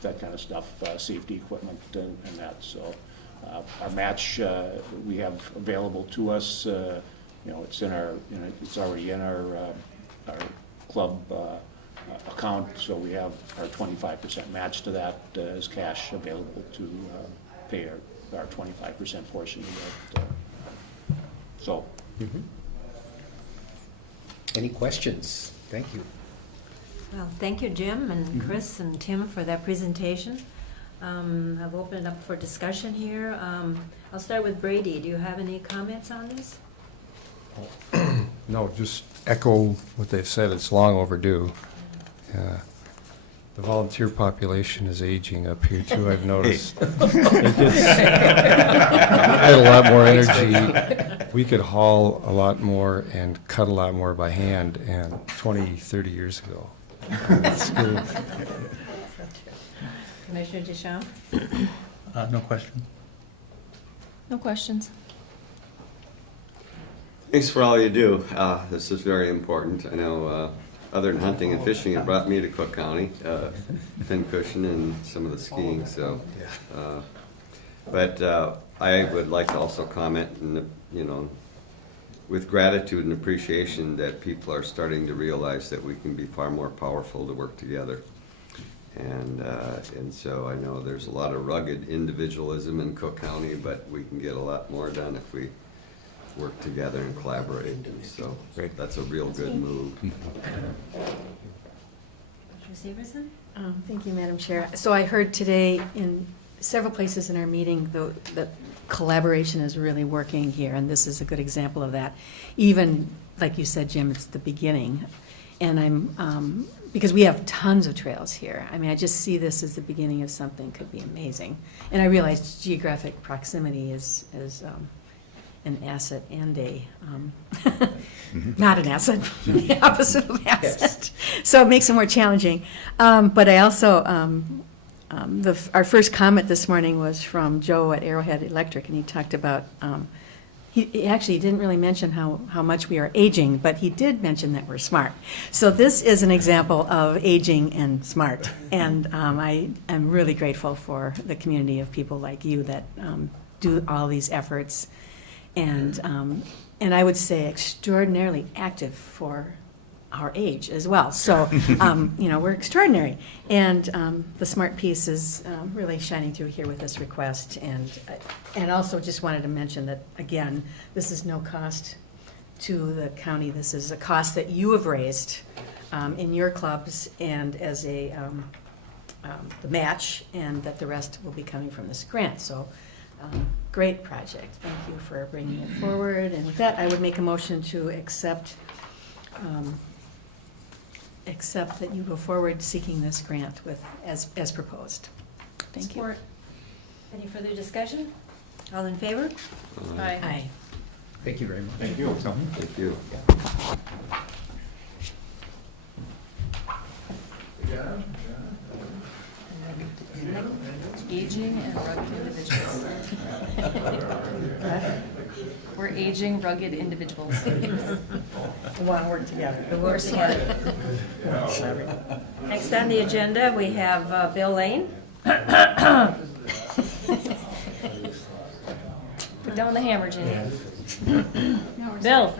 that kind of stuff, safety equipment and that. So our match we have available to us, it's it's already in our club account, so we have our 25% match to that as cash available to pay our 25% portion of that. Any questions? Thank you. Well, thank you, Jim and Chris and Tim, for that presentation. I've opened it up for discussion here. I'll start with Brady. Do you have any comments on this? No, just echo what they've said. It's long overdue. The volunteer population is aging up here too, I've noticed. I had a lot more energy. We could haul a lot more and cut a lot more by hand and 20, 30 years ago. It's good. Commissioner Deschamps? No question. No questions. Thanks for all you do. This is very important. I know other than hunting and fishing, it brought me to Cook County, Pincushion and some of the skiing. So, but I would like to also comment, with gratitude and appreciation that people are starting to realize that we can be far more powerful to work together. And so I know there's a lot of rugged individualism in Cook County, but we can get a lot more done if we work together and collaborate. So Great. that's a real good move. Commissioner Severson? Thank you, Madam Chair. So I heard today in several places in our meeting, though, that collaboration is really working here, and this is a good example of that. Even, like you said, Jim, it's the beginning. And I'm, because we have tons of trails here. I mean, I just see this as the beginning of something could be amazing. And I realize geographic proximity is an asset and a, not an asset, the opposite of asset. So it makes it more challenging. But I also, our first comment this morning was from Joe at Arrowhead Electric, and he talked about, he actually didn't really mention how much we are aging, but he did mention that we're smart. So this is an example of aging and smart. And I am really grateful for the community of people like you that do all these efforts. And I would say extraordinarily active for our age as well. So, we're extraordinary. And the smart piece is really shining through here with this request. And also just wanted to mention that, again, this is no cost to the county. This is a cost that you have raised in your clubs and as the match, and that the rest will be coming from this grant. So, great project. Thank you for bringing it forward. And with that, I would make a motion to accept that you go forward seeking this grant as proposed. Thank you. Support. Any further discussion? All in favor? Aye. Thank you very much. Thank you. Thank you. Aging and rugged individuals. We're aging, rugged individuals. We want to work together. The work together. Next on the agenda, we have Bill Lane. Put down the hammer, Jenny. Bill.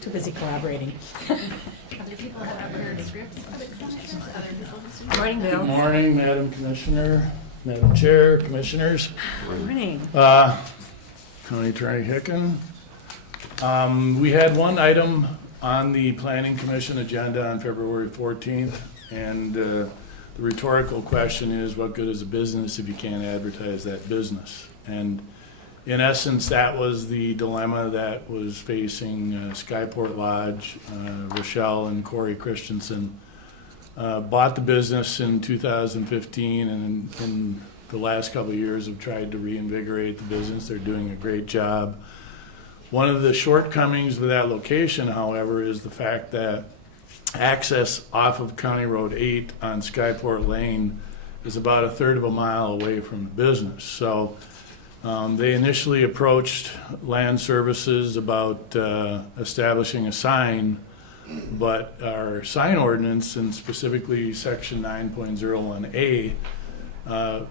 Too busy collaborating. Other people have prepared scripts. Morning, Bill. Good morning, Madam Commissioner, Madam Chair, Commissioners. Good morning. County Attorney Hicken. We had one item on the Planning Commission agenda on February 14th, and the rhetorical question is, what good is a business if you can't advertise that business? And in essence, that was the dilemma that was facing Skyport Lodge. Rochelle and Corey Christensen bought the business in 2015, and in the last couple of years have tried to reinvigorate the business. They're doing a great job. One of the shortcomings with that location, however, is the fact that access off of County Road 8 on Skyport Lane is about a third of a mile away from the business. So they initially approached Land Services about establishing a sign, but our sign ordinance, and specifically section 9.01A,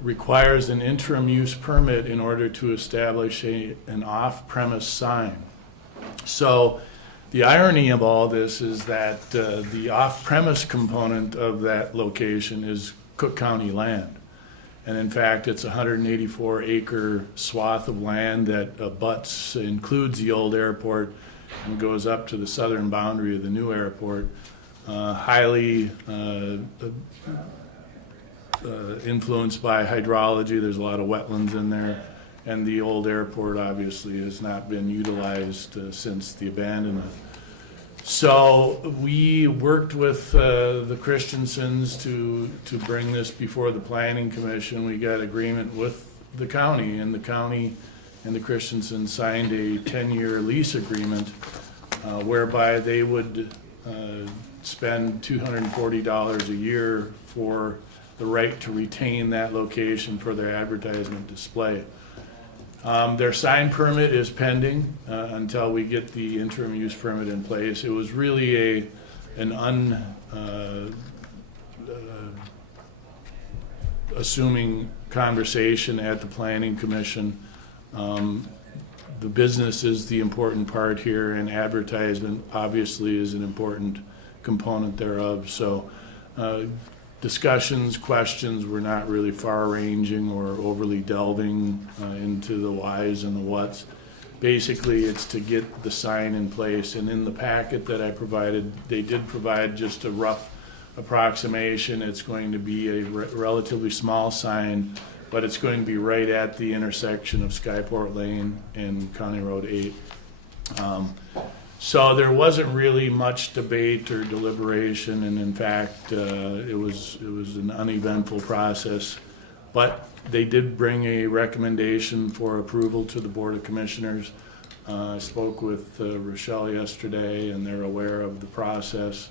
requires an interim use permit in order to establish an off-premise sign. So the irony of all this is that the off-premise component of that location is Cook County land. And in fact, it's a 184-acre swath of land that includes the old airport and goes up to the southern boundary of the new airport. Highly influenced by hydrology. There's a lot of wetlands in there. And the old airport obviously has not been utilized since the abandonment. So we worked with the Christensens to bring this before the Planning Commission. We got agreement with the county, and the county and the Christensens signed a 10-year lease agreement whereby they would spend $240 a year for the right to retain that location for their advertisement display. Their sign permit is pending until we get the interim use permit in place. It was really an unassuming conversation at the Planning Commission. The business is the important part here, and advertisement obviously is an important component thereof. So discussions, questions were not really far-ranging or overly delving into the whys and the whats. Basically, it's to get the sign in place, and in the packet that I provided, they did provide just a rough approximation. It's going to be a relatively small sign, but it's going to be right at the intersection of Skyport Lane and County Road 8. So there wasn't really much debate or deliberation, and in fact, it was an uneventful process. But they did bring a recommendation for approval to the Board of Commissioners. I spoke with Rochelle yesterday, and they're aware of the process.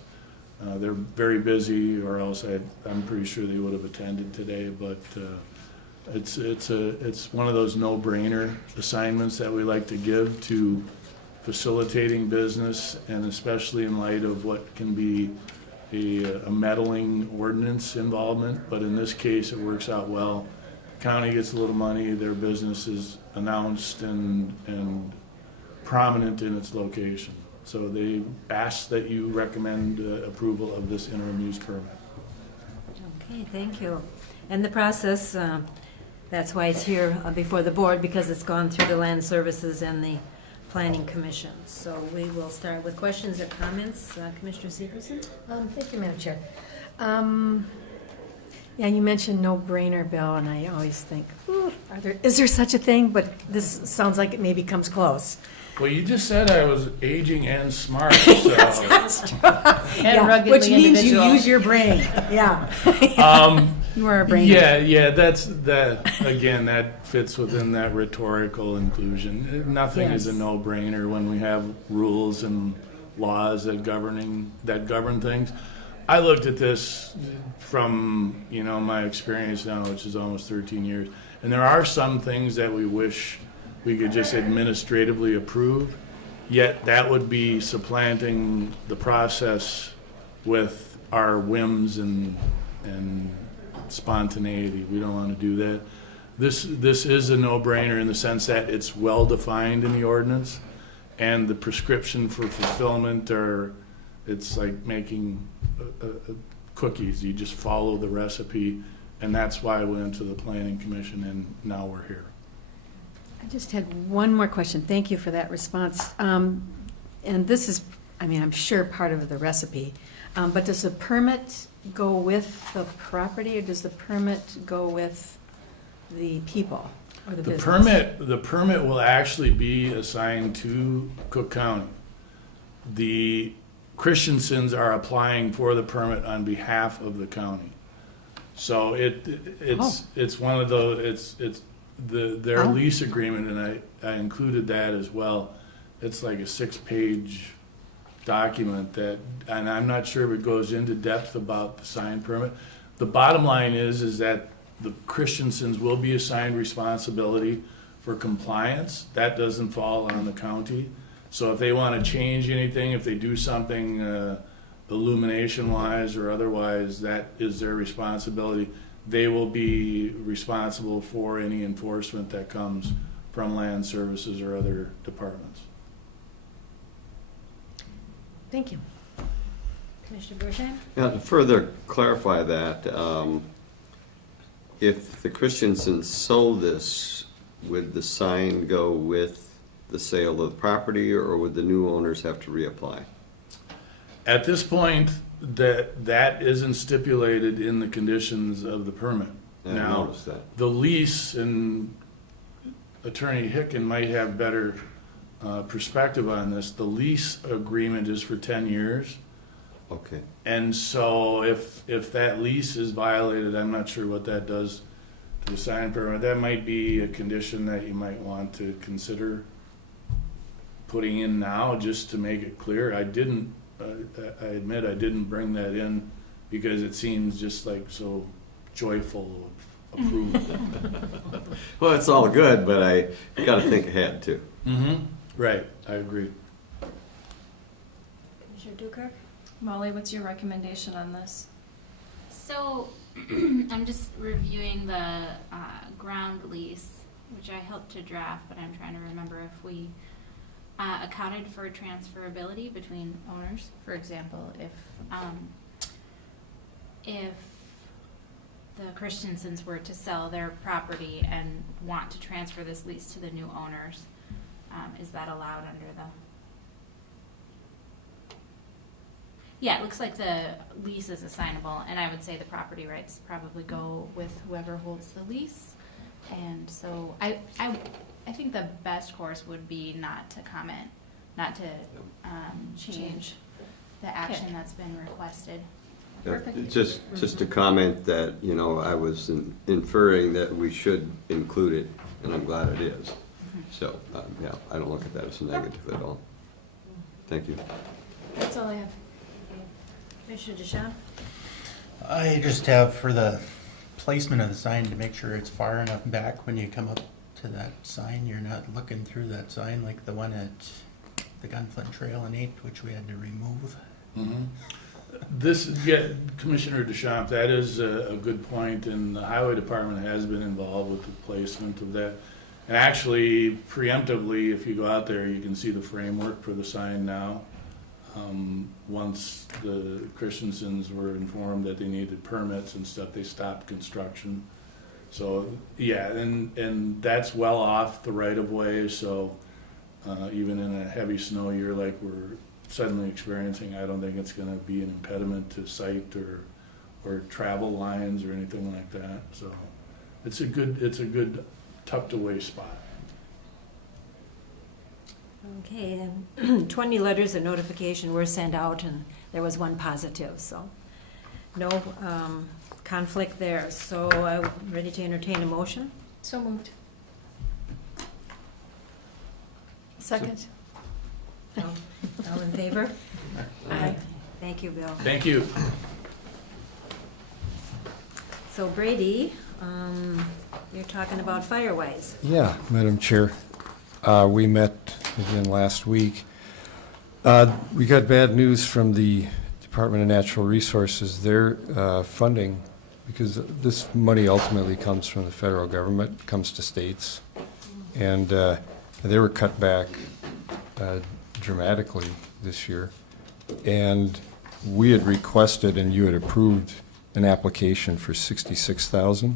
They're very busy, or else I'm pretty sure they would have attended today. But it's one of those no-brainer assignments that we like to give to facilitating business, and especially in light of what can be a meddling ordinance involvement. But in this case, it works out well. County gets a little money, their business is announced and prominent in its location. So they ask that you recommend approval of this interim use permit. Okay, thank you. And the process, that's why it's here before the board, because it's gone through the Land Services and the Planning Commission. So we will start with questions or comments. Commissioner Severson? Thank you, Madam Chair. Yeah, you mentioned no-brainer, Bill, and I always think, is there such a thing? But this sounds like it maybe comes close. Well, you just said I was aging and smart, so. Yes, that's true. And ruggedly which means you individual. use your brain. Yeah. You are a brain. Yeah, again, that fits within that rhetorical inclusion. Nothing is a Yes. no-brainer when we have rules and laws that govern things. I looked at this from, my experience now, which is almost 13 years, and there are some things that we wish we could just administratively approve, yet that would be supplanting the process with our whims and spontaneity. We don't want to do that. This is a no-brainer in the sense that it's well-defined in the ordinance, and the prescription for fulfillment it's like making cookies. You just follow the recipe, and that's why I went to the Planning Commission, and now we're here. I just had one more question. Thank you for that response. And this is, I'm sure part of the recipe, but does the permit go with the property, or does the permit go with the people or the business? The permit will actually be assigned to Cook County. The Christiansens are applying for the permit on behalf of the county. So it's one of those, their lease agreement, and I included that as well. It's like a 6-page document and I'm not sure if it goes into depth about the sign permit. The bottom line is that the Christiansens will be assigned responsibility for compliance. That doesn't fall on the county. So if they want to change anything, if they do something illumination-wise or otherwise, that is their responsibility. They will be responsible for any enforcement that comes from Land Services or other departments. Thank you. Commissioner Bershheim? Now, to further clarify that, if the Christiansens sold this, would the sign go with the sale of the property, or would the new owners have to reapply? At this point, that isn't stipulated in the conditions of the permit. I Now, noticed that. the lease, and Attorney Hicken might have better perspective on this, the lease agreement is for 10 years. Okay. And so if that lease is violated, I'm not sure what that does to the sign permit. That might be a condition that you might want to consider putting in now, just to make it clear. I admit I didn't bring that in because it seems just like so joyful of approval. Well, it's all good, but I got to think ahead too. Mm-hmm. Right, I agree. Commissioner Dukert? Molly, what's your recommendation on this? So, I'm just reviewing the ground lease, which I helped to draft, but I'm trying to remember if we accounted for transferability between owners. For example, if the Christensens were to sell their property and want to transfer this lease to the new owners, is that allowed under the? Yeah, it looks like the lease is assignable, and I would say the property rights probably go with whoever holds the lease. And so I think the best course would be not to comment, not to change the action that's been requested. Yeah, just to comment that, you know, I was inferring that we should include it, and I'm glad it is. So, yeah, I don't look at that as a negative at all. Thank you. That's all I have. Commissioner DeShawn? I just have for the placement of the sign to make sure it's far enough back when you come up to that sign. You're not looking through that sign like the one at the Gunflint Trail in 8th, which we had to remove. This, yeah, Commissioner Deschamps, that is a good point, and the Highway Department has been involved with the placement of that. And actually, preemptively, if you go out there, you can see the framework for the sign now. Once the Christensens were informed that they needed permits and stuff, they stopped construction. So, yeah, and that's well off the right of way, so even in a heavy snow year like we're suddenly experiencing, I don't think it's gonna be an impediment to sight or travel lines or anything like that. So it's a good tucked away spot. Okay, and 20 letters of notification were sent out, and there was one positive, so no conflict there. So I'm ready to entertain a motion. So moved. Second. All in favor? Aye. Thank you, Bill. Thank you. So Brady, you're talking about Firewise. Yeah, Madam Chair. We met again last week. We got bad news from the Department of Natural Resources. Their funding, because this money ultimately comes from the federal government, comes to states, and they were cut back dramatically this year. And we had requested, and you had approved, an application for $66,000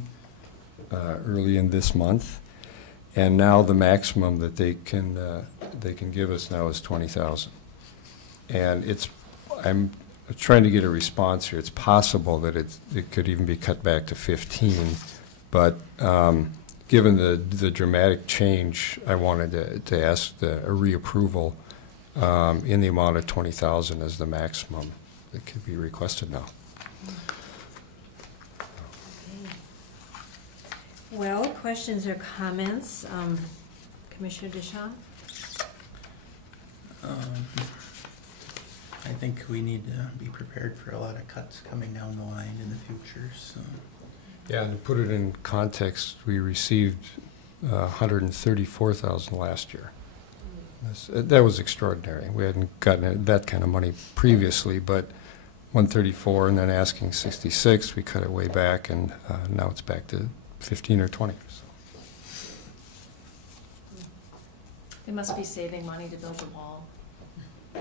early in this month. And now the maximum that they can give us now is $20,000. And I'm trying to get a response here. It's possible that it could even be cut back to 15, but given the dramatic change, I wanted to ask a reapproval in the amount of $20,000 as the maximum that could be requested now. Well, questions or comments? Commissioner Deschamps? I think we need to be prepared for a lot of cuts coming down the line in the future, so. Yeah, and to put it in context, we received $134,000 last year. That was extraordinary. We hadn't gotten that kind of money previously, but 134 and then asking 66, we cut it way back, and now it's back to 15 or 20. So. They must be saving money to build the wall. I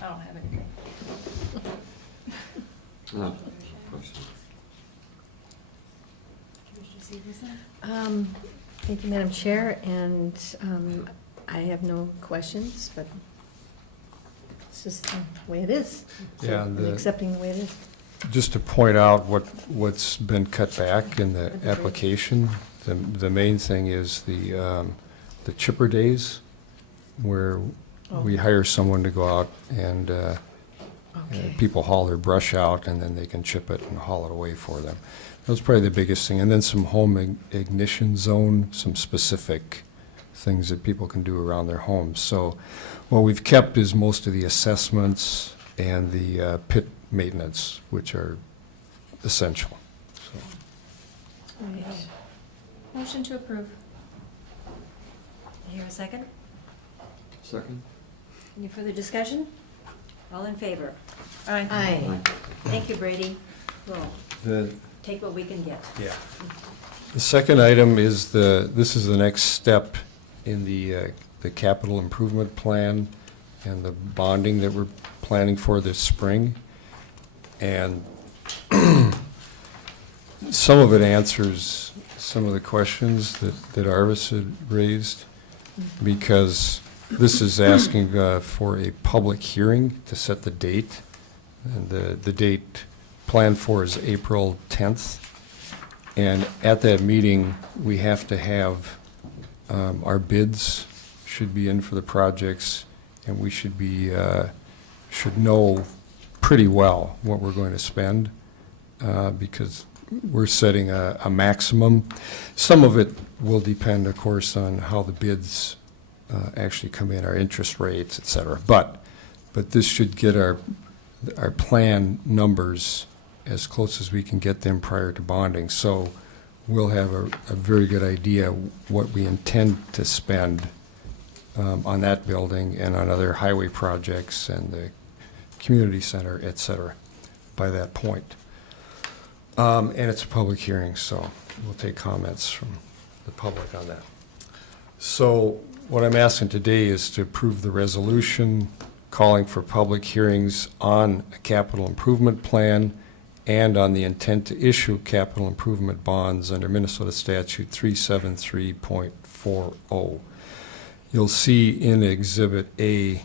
don't have anything. Thank you, Madam Chair, and I have no questions, but it's just the way it is. So Yeah, I'm accepting the way it is. Just to point out what's been cut back in the application, the main thing is the chipper days, where we hire someone to go out and people haul their brush out, and then they can chip it and haul it away for them. That's probably the biggest thing. And then some home ignition zone, some specific things that people can do around their homes. So what we've kept is most of the assessments and the pit maintenance, which are essential. So. Motion to approve. Here a second? Second? Any further discussion? All in favor? Aye. Aye. Thank you, Brady. We'll take what we can get. Yeah. The second item is this is the next step in the capital improvement plan and the bonding that we're planning for this spring. And some of it answers some of the questions that Arvis had raised, because this is asking for a public hearing to set the date. And the date planned for is April 10th. And at that meeting, we have to have, our bids should be in for the projects, and we should be, should know pretty well what we're going to spend, because we're setting a maximum. Some of it will depend, of course, on how the bids actually come in, our interest rates, et cetera. But this should get our plan numbers as close as we can get them prior to bonding. So we'll have a very good idea what we intend to spend on that building and on other highway projects and the community center, et cetera, by that point. And it's a public hearing, so we'll take comments from the public on that. So what I'm asking today is to approve the resolution calling for public hearings on a capital improvement plan and on the intent to issue capital improvement bonds under Minnesota Statute 373.40. You'll see in Exhibit A,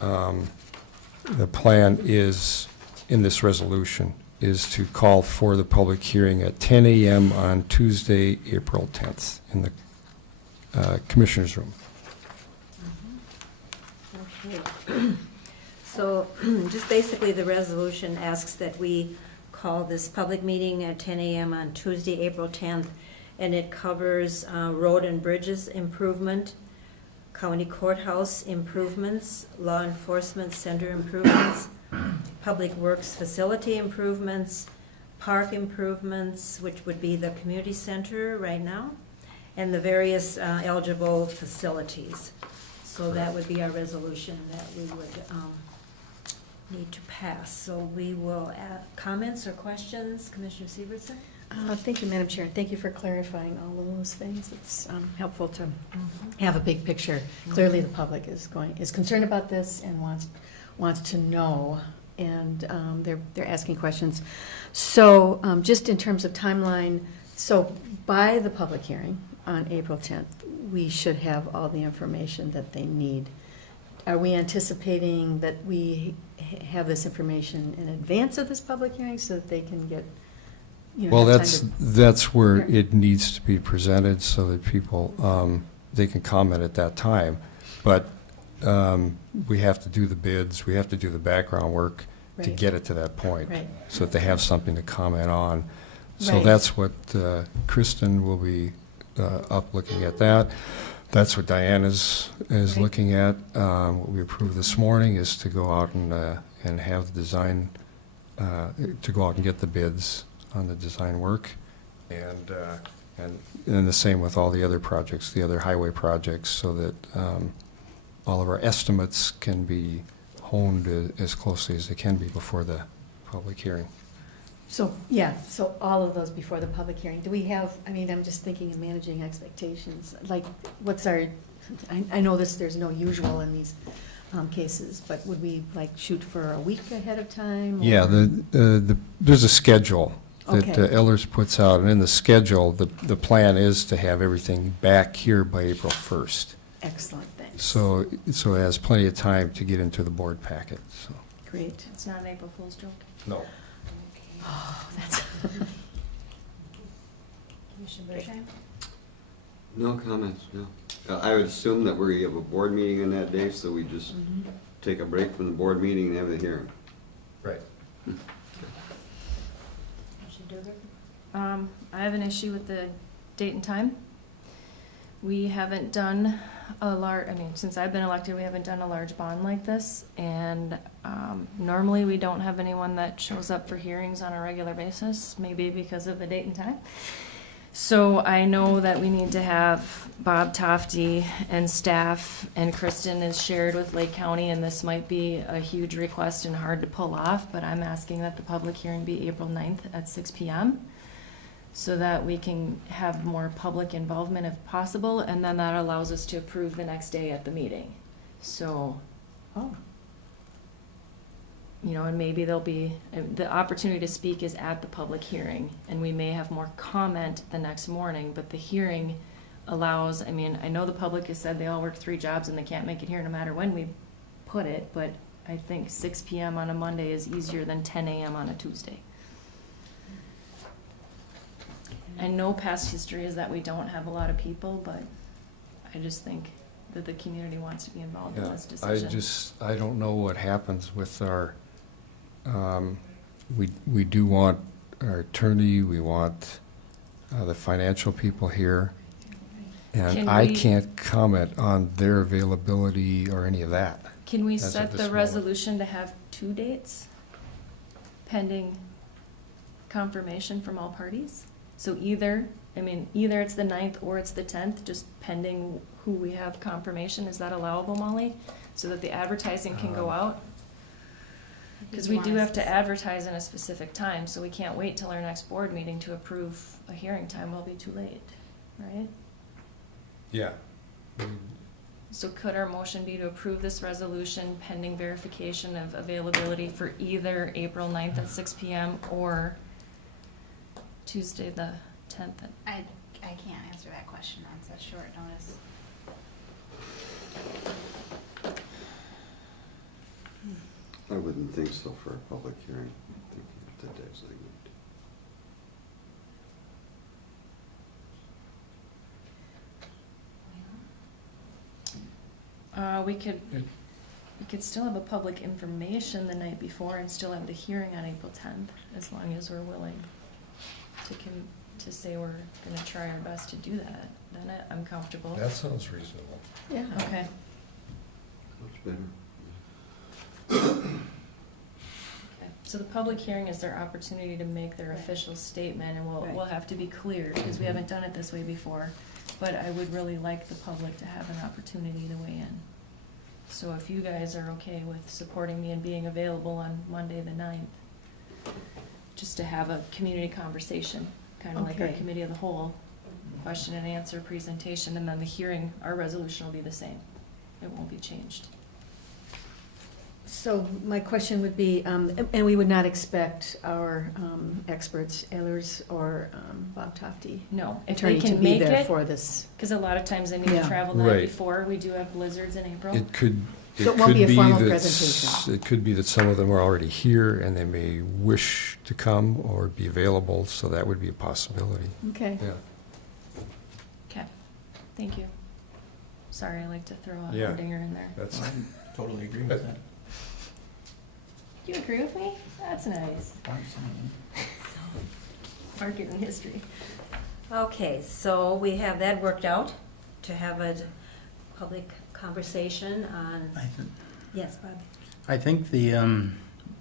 the plan is, in this resolution, is to call for the public hearing at 10 a.m. on Tuesday, April 10th, in the Commissioner's Room. Okay. So just basically, the resolution asks that we call this public meeting at 10 a.m. on Tuesday, April 10th, and it covers road and bridges improvement, county courthouse improvements, law enforcement center improvements, public works facility improvements, park improvements, which would be the community center right now, and the various eligible facilities. So that would be our resolution that we would need to pass. So we will add comments or questions. Commissioner Severson? Thank you, Madam Chair. Thank you for clarifying all of those things. It's helpful to have a big picture. Clearly, the public is concerned about this and wants to know, and they're asking questions. So just in terms of timeline, so by the public hearing on April 10th, we should have all the information that they need. Are we anticipating that we have this information in advance of this public hearing so that they can get, Well, have time that's where it needs to be presented so that people, they can comment at that time. But we have to do the bids, we have to do the background work to Right. get it to that point. Right. So that they have something to comment on. So Right. that's what Kristen will be up looking at that. That's what Diane is Right. looking at. What we approved this morning is to go out and have the design, to go out and get the bids on the design work. And the same with all the other projects, the other highway projects, so that all of our estimates can be honed as closely as they can be before the public hearing. So all of those before the public hearing. Do we have, I'm just thinking of managing expectations. Like, what's our, I know there's no usual in these cases, but would we shoot for a week ahead of time? Yeah, there's a schedule that Okay. Ehlers puts out, and in the schedule, the plan is to have everything back here by April 1st. Excellent, thanks. So it has plenty of time to get into the board packet, so. Great. It's not an April Fool's joke. No. Oh, that's. Commissioner Bershine? No comments, no. I would assume that we have a board meeting on that day, so we just take a break from the board meeting and have the hearing. Right. Commissioner Dugan? I have an issue with the date and time. We haven't done since I've been elected, we haven't done a large bond like this, and normally we don't have anyone that shows up for hearings on a regular basis, maybe because of the date and time. So I know that we need to have Bob Tofty and staff, and Kristen is shared with Lake County, and this might be a huge request and hard to pull off, but I'm asking that the public hearing be April 9th at 6 p.m. so that we can have more public involvement if possible, and then that allows us to approve the next day at the meeting. So you know, and maybe there'll be, the opportunity to speak is at the public hearing, and we may have more comment the next morning, but the hearing allows, I mean, I know the public has said they all work 3 jobs and they can't make it here no matter when we put it, but I think 6 PM on a Monday is easier than 10 AM on a Tuesday. I know past history is that we don't have a lot of people, but I just think that the community wants to be involved in Yeah, this decision. I don't know what happens with our, we do want our attorney, we want the financial people here. Can And I we- can't comment on their availability or any of that. Can we as of set this the moment. resolution to have 2 dates pending confirmation from all parties? So either, I mean, either it's the 9th or it's the 10th, just pending who we have confirmation. Is that allowable, Molly? So that the advertising can go out? Because we do have to advertise in a specific time, so we can't wait till our next board meeting to approve a hearing time. We'll be too late, right? Yeah. So could our motion be to approve this resolution pending verification of availability for either April 9th at 6 PM or Tuesday the 10th? I can't answer that question on such short notice. I wouldn't think so for a public hearing. I think you have to designate. We could still have a public information the night before and still have the hearing on April 10th, as long as we're willing to say we're gonna try our best to do that. Then I'm comfortable. That sounds reasonable. Yeah. Okay. Much better. Okay. So the public hearing is their opportunity to make their official statement, and we'll have to be clear, because we haven't done it this way before. But I would really like the public to have an opportunity to weigh in. So if you guys are okay with supporting me and being available on Monday the 9th, just to have a community conversation, kind of like our Okay. committee of the whole, question and answer presentation, and then the hearing, our resolution will be the same. It won't be changed. So my question would be, and we would not expect our experts, Ehlers or Bob Tofty, No, if attorney, they to can be make there it, for this. because a lot of times they need to Yeah. travel the night Right. before. We do have blizzards in April. It could, So it won't be a formal that presentation. It could be that some of them are already here and they may wish to come or be available, so that would be a possibility. Okay. Yeah. Okay, thank you. Sorry, I like to throw a Yeah. dinger in there. That's, I totally agree with that. Do you agree with me? That's nice. Mark it in history. Okay, so we have that worked out, to have a public conversation on, yes, Bob? I think the,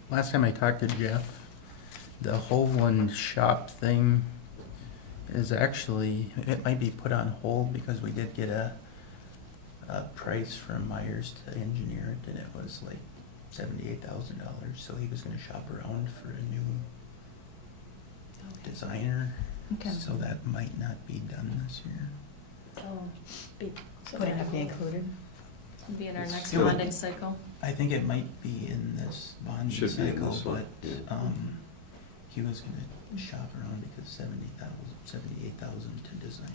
last time I talked to Jeff, the Hoveland shop thing is actually, it might be put on hold because we did get a price from Myers to engineer it, and it was like $78,000, so he was gonna shop around for a new designer. Okay. So that might not be done this year. So that would be included. It'll be in our It's next still- bonding cycle. I think it might be in this bond Should be in cycle, this one, but, yeah. he was gonna shop around because $78,000 to design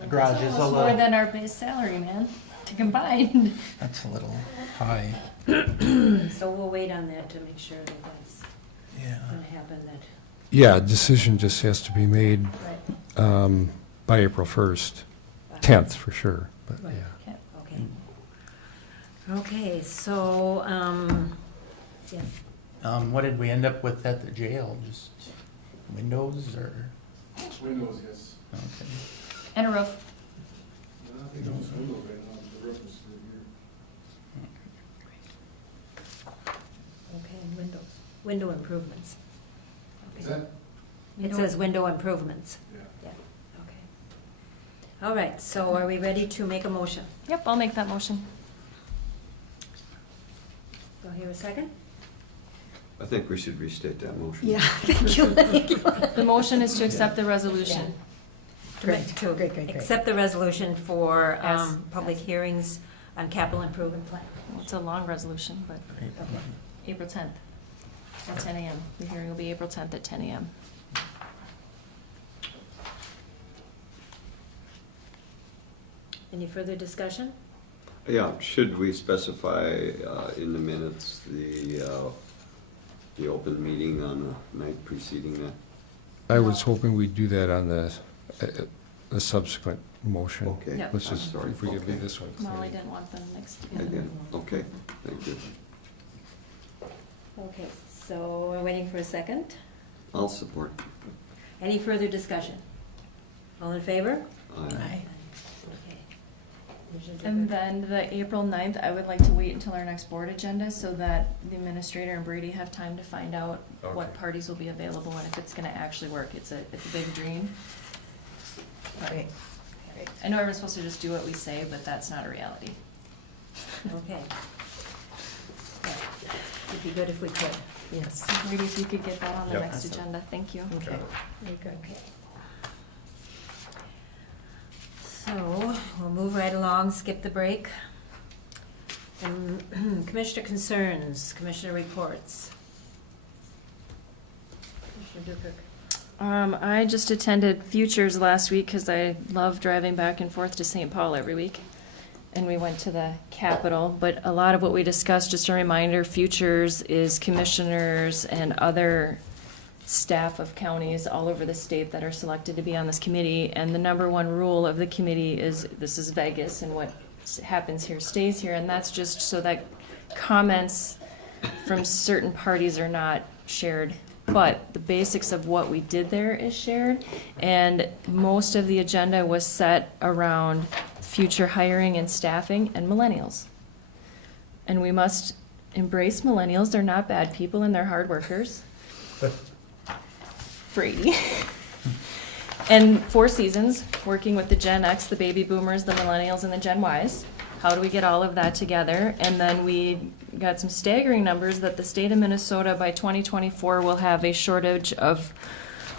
a garage is a Almost more little, than our base salary, man, to combine. that's a little high, So we'll wait on that to make sure that that's yeah. gonna happen, that, yeah, a decision just has to be made right, by April 1st, 10th for sure, but Right. yeah. okay. Okay, so, yes, What did we end up with at the jail? Just windows or? Windows, yes. Okay. And a roof. I think it was windows right now, the roof was through here. okay, windows, window improvements. Is Okay. that? It says window improvements. Yeah. Yeah, okay. All right, so are we ready to make a motion? Yep, I'll make that motion. Go here a second? I think we should restate that motion. Yeah, thank you. The motion is to accept the resolution. Great, To great, great, great. accept the resolution for As- public hearings on capital improvement plan. Well, it's a long resolution, but Right. April 10th at 10 a.m. The hearing will be April 10th at 10 a.m. Any further discussion? Yeah, should we specify in the minutes the open meeting on the night preceding that? I was hoping we'd do that on the subsequent motion. Okay. Yep. Let's just, I'm sorry. if we could leave Okay. this one. Molly didn't want them mixed I together. did. Okay, thank you. Okay, so we're waiting for a second. I'll support. Any further discussion? All in favor? Aye. Okay. And then the April 9th, I would like to wait until our next board agenda so that the administrator and Brady have time to find out what Okay. parties will be available and if it's gonna actually work. It's a big dream. But Right. I know everyone's supposed to just do what we say, but that's not a reality. Okay. It'd be good if we could. Yes. Brady, if you could get that on the Yep. next agenda, thank you. Okay. Very good. Okay. So, we'll move right along, skip the break. Commissioner concerns, commissioner reports. Commissioner Dukert. I just attended Futures last week because I love driving back and forth to St. Paul every week. And we went to the Capitol, but a lot of what we discussed, just a reminder, Futures is commissioners and other staff of counties all over the state that are selected to be on this committee. And the number one rule of the committee is, this is Vegas, and what happens here stays here. And that's just so that comments from certain parties are not shared. But the basics of what we did there is shared. And most of the agenda was set around future hiring and staffing and millennials. And we must embrace millennials. They're not bad people and they're hard workers. Brady. And 4 seasons, working with the Gen X, the baby boomers, the millennials, and the Gen Ys. How do we get all of that together? And then we got some staggering numbers that the state of Minnesota by 2024 will have a shortage of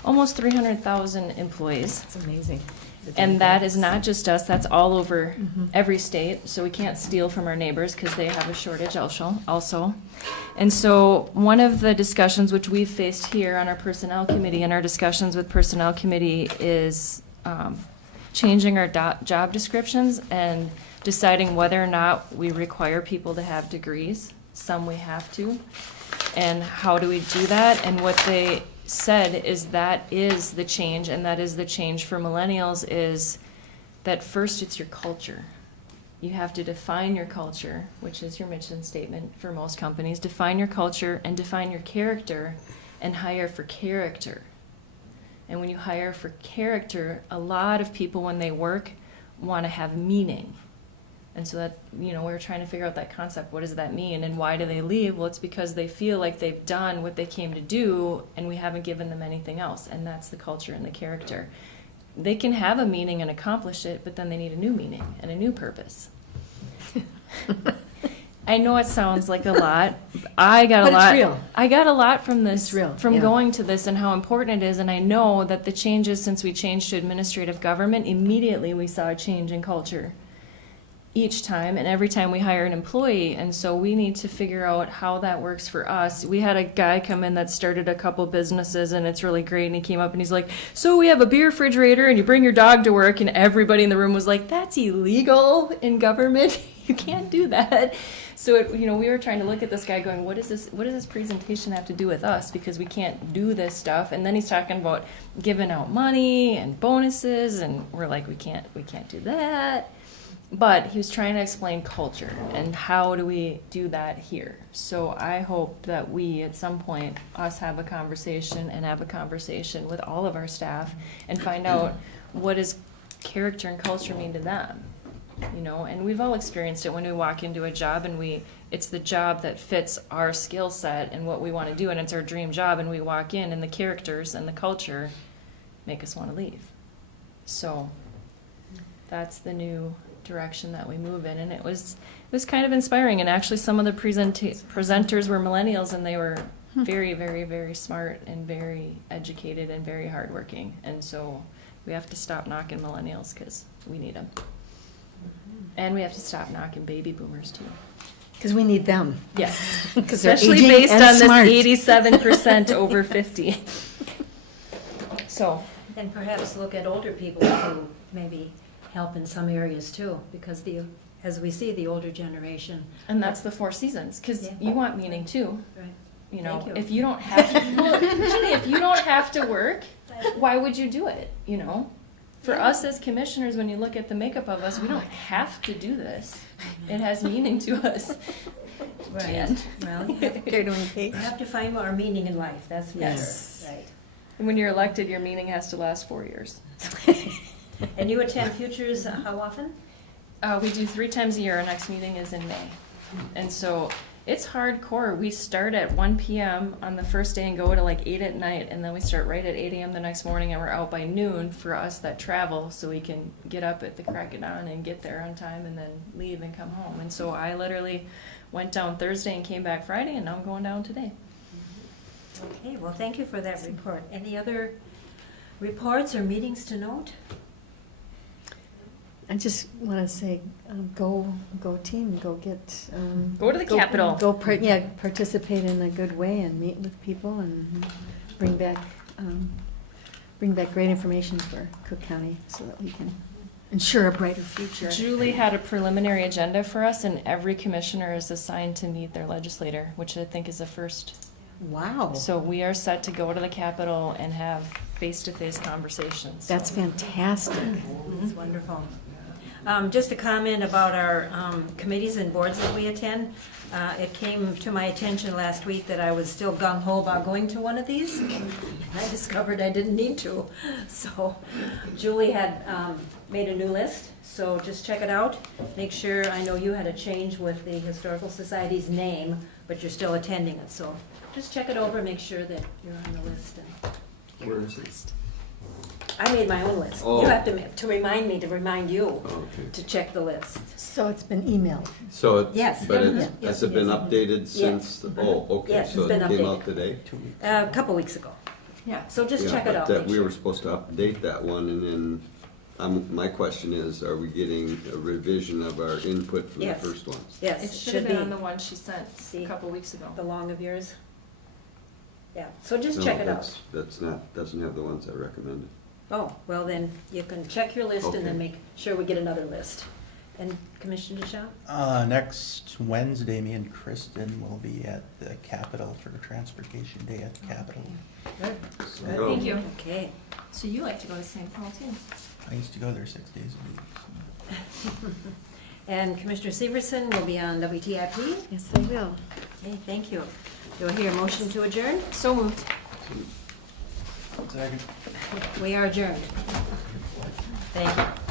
almost 300,000 employees. It's amazing. And that is not just us, that's all over every state, so we can't steal from our neighbors because they have a shortage also. And so one of the discussions which we've faced here on our personnel committee and our discussions with personnel committee is changing our job descriptions and deciding whether or not we require people to have degrees. Some we have to. And how do we do that? And what they said is that is the change, and that is the change for millennials, is that first it's your culture. You have to define your culture, which is your mission statement for most companies. Define your culture and define your character and hire for character. And when you hire for character, a lot of people when they work want to have meaning. And so that, we were trying to figure out that concept. What does that mean? And why do they leave? Well, it's because they feel like they've done what they came to do and we haven't given them anything else. And that's the culture and the character. They can have a meaning and accomplish it, but then they need a new meaning and a new purpose. I know it sounds like a lot. I got But a it's lot. real. I got a lot from this, It's real, from yeah. going to this and how important it is. And I know that the changes since we changed to administrative government, immediately we saw a change in culture each time and every time we hire an employee. And so we need to figure out how that works for us. We had a guy come in that started a couple businesses and it's really great. And he came up and he's like, so we have a beer refrigerator and you bring your dog to work. And everybody in the room was like, that's illegal in government. You can't do that. So, we were trying to look at this guy going, what does this presentation have to do with us? Because we can't do this stuff. And then he's talking about giving out money and bonuses. And we're like, we can't do that. But he was trying to explain culture and how do we do that here. So I hope that we, at some point, us have a conversation with all of our staff and find out what does character and culture mean to them. And we've all experienced it when we walk into a job and it's the job that fits our skill set and what we want to do, and it's our dream job, and we walk in and the characters and the culture make us want to leave. So that's the new direction that we move in, and it was kind of inspiring. And actually some of the presenters were millennials, and they were very, very, very smart and very educated and very hardworking. And so we have to stop knocking millennials because we need them. And we have to stop knocking baby boomers too. Because we need them. Yes, 'Cause they're especially aging based and on smart. this 87% over 50. So, And perhaps look at older people who maybe help in some areas too, because as we see, the older generation. and that's the Four Seasons, because Yeah. you want meaning too. Right. You know, Thank you. if you don't have, well, Ginny, if you don't have to work, why would you do it, you know? For us as commissioners, when you look at the makeup of us, we don't have to do this. It has meaning to us. Jan. Well, They're doing you have to find our meaning in life, that's for Yes. sure. Right. And when you're elected, your meaning has to last 4 years. And you attend Futures how often? We do 3 times a year. Our next meeting is in May. And so it's hardcore. We start at 1 p.m. on the first day and go to like 8 at night, and then we start right at 8 a.m. the next morning, and we're out by noon for us that travel, so we can get up at the crack of dawn and get there on time and then leave and come home. And so I literally went down Thursday and came back Friday, and now I'm going down today. Okay, well, thank you for that report. Any other reports or meetings to note? I just want to say, go team, go get. Go to the Capitol. Yeah, participate in a good way and meet with people and bring back great information for Cook County so that we can ensure a brighter future. Julie had a preliminary agenda for us, and every commissioner is assigned to meet their legislator, which I think is a first. Wow. So we are set to go to the Capitol and have face-to-face conversations. That's fantastic. That's wonderful. Just a comment about our committees and boards that we attend. It came to my attention last week that I was still gung-ho about going to one of these. I discovered I didn't need to. So Julie had made a new list, so just check it out. Make sure, I know you had a change with the Historical Society's name, but you're still attending it, so just check it over, make sure that you're on the list. Where is it? I made my own list. Oh. You have to remind me to remind you Okay. to check the list. So it's been emailed. So, Yes. but Yeah. it's, has it been Yes. updated since, oh, okay, Yes, so it's been it came updated. out today? A couple weeks ago. Yeah, so just Yeah, check it but out. that make we sure. were supposed to update that one, and then, my question is, are we getting a revision of our input from the Yes. first ones? Yes, It it should have should been be. on the one she sent See? a couple weeks ago. The long of yours. Yeah, so just No, check it out. That's not, doesn't have the ones I recommended. Oh, well then, you can check your list and Okay. then make sure we get another list. And Commissioner Deschamps? Next Wednesday, me and Kristen will be at the Capitol for Transportation Day at the Capitol. Good. Good. Thank you. Okay. So you like to go to St. Paul too? I used to go there 6 days a week. so. And Commissioner Severson will be on WTIP. Yes, they will. Okay, thank you. Do I hear a motion to adjourn? So moved. Second. We are adjourned. Thank you.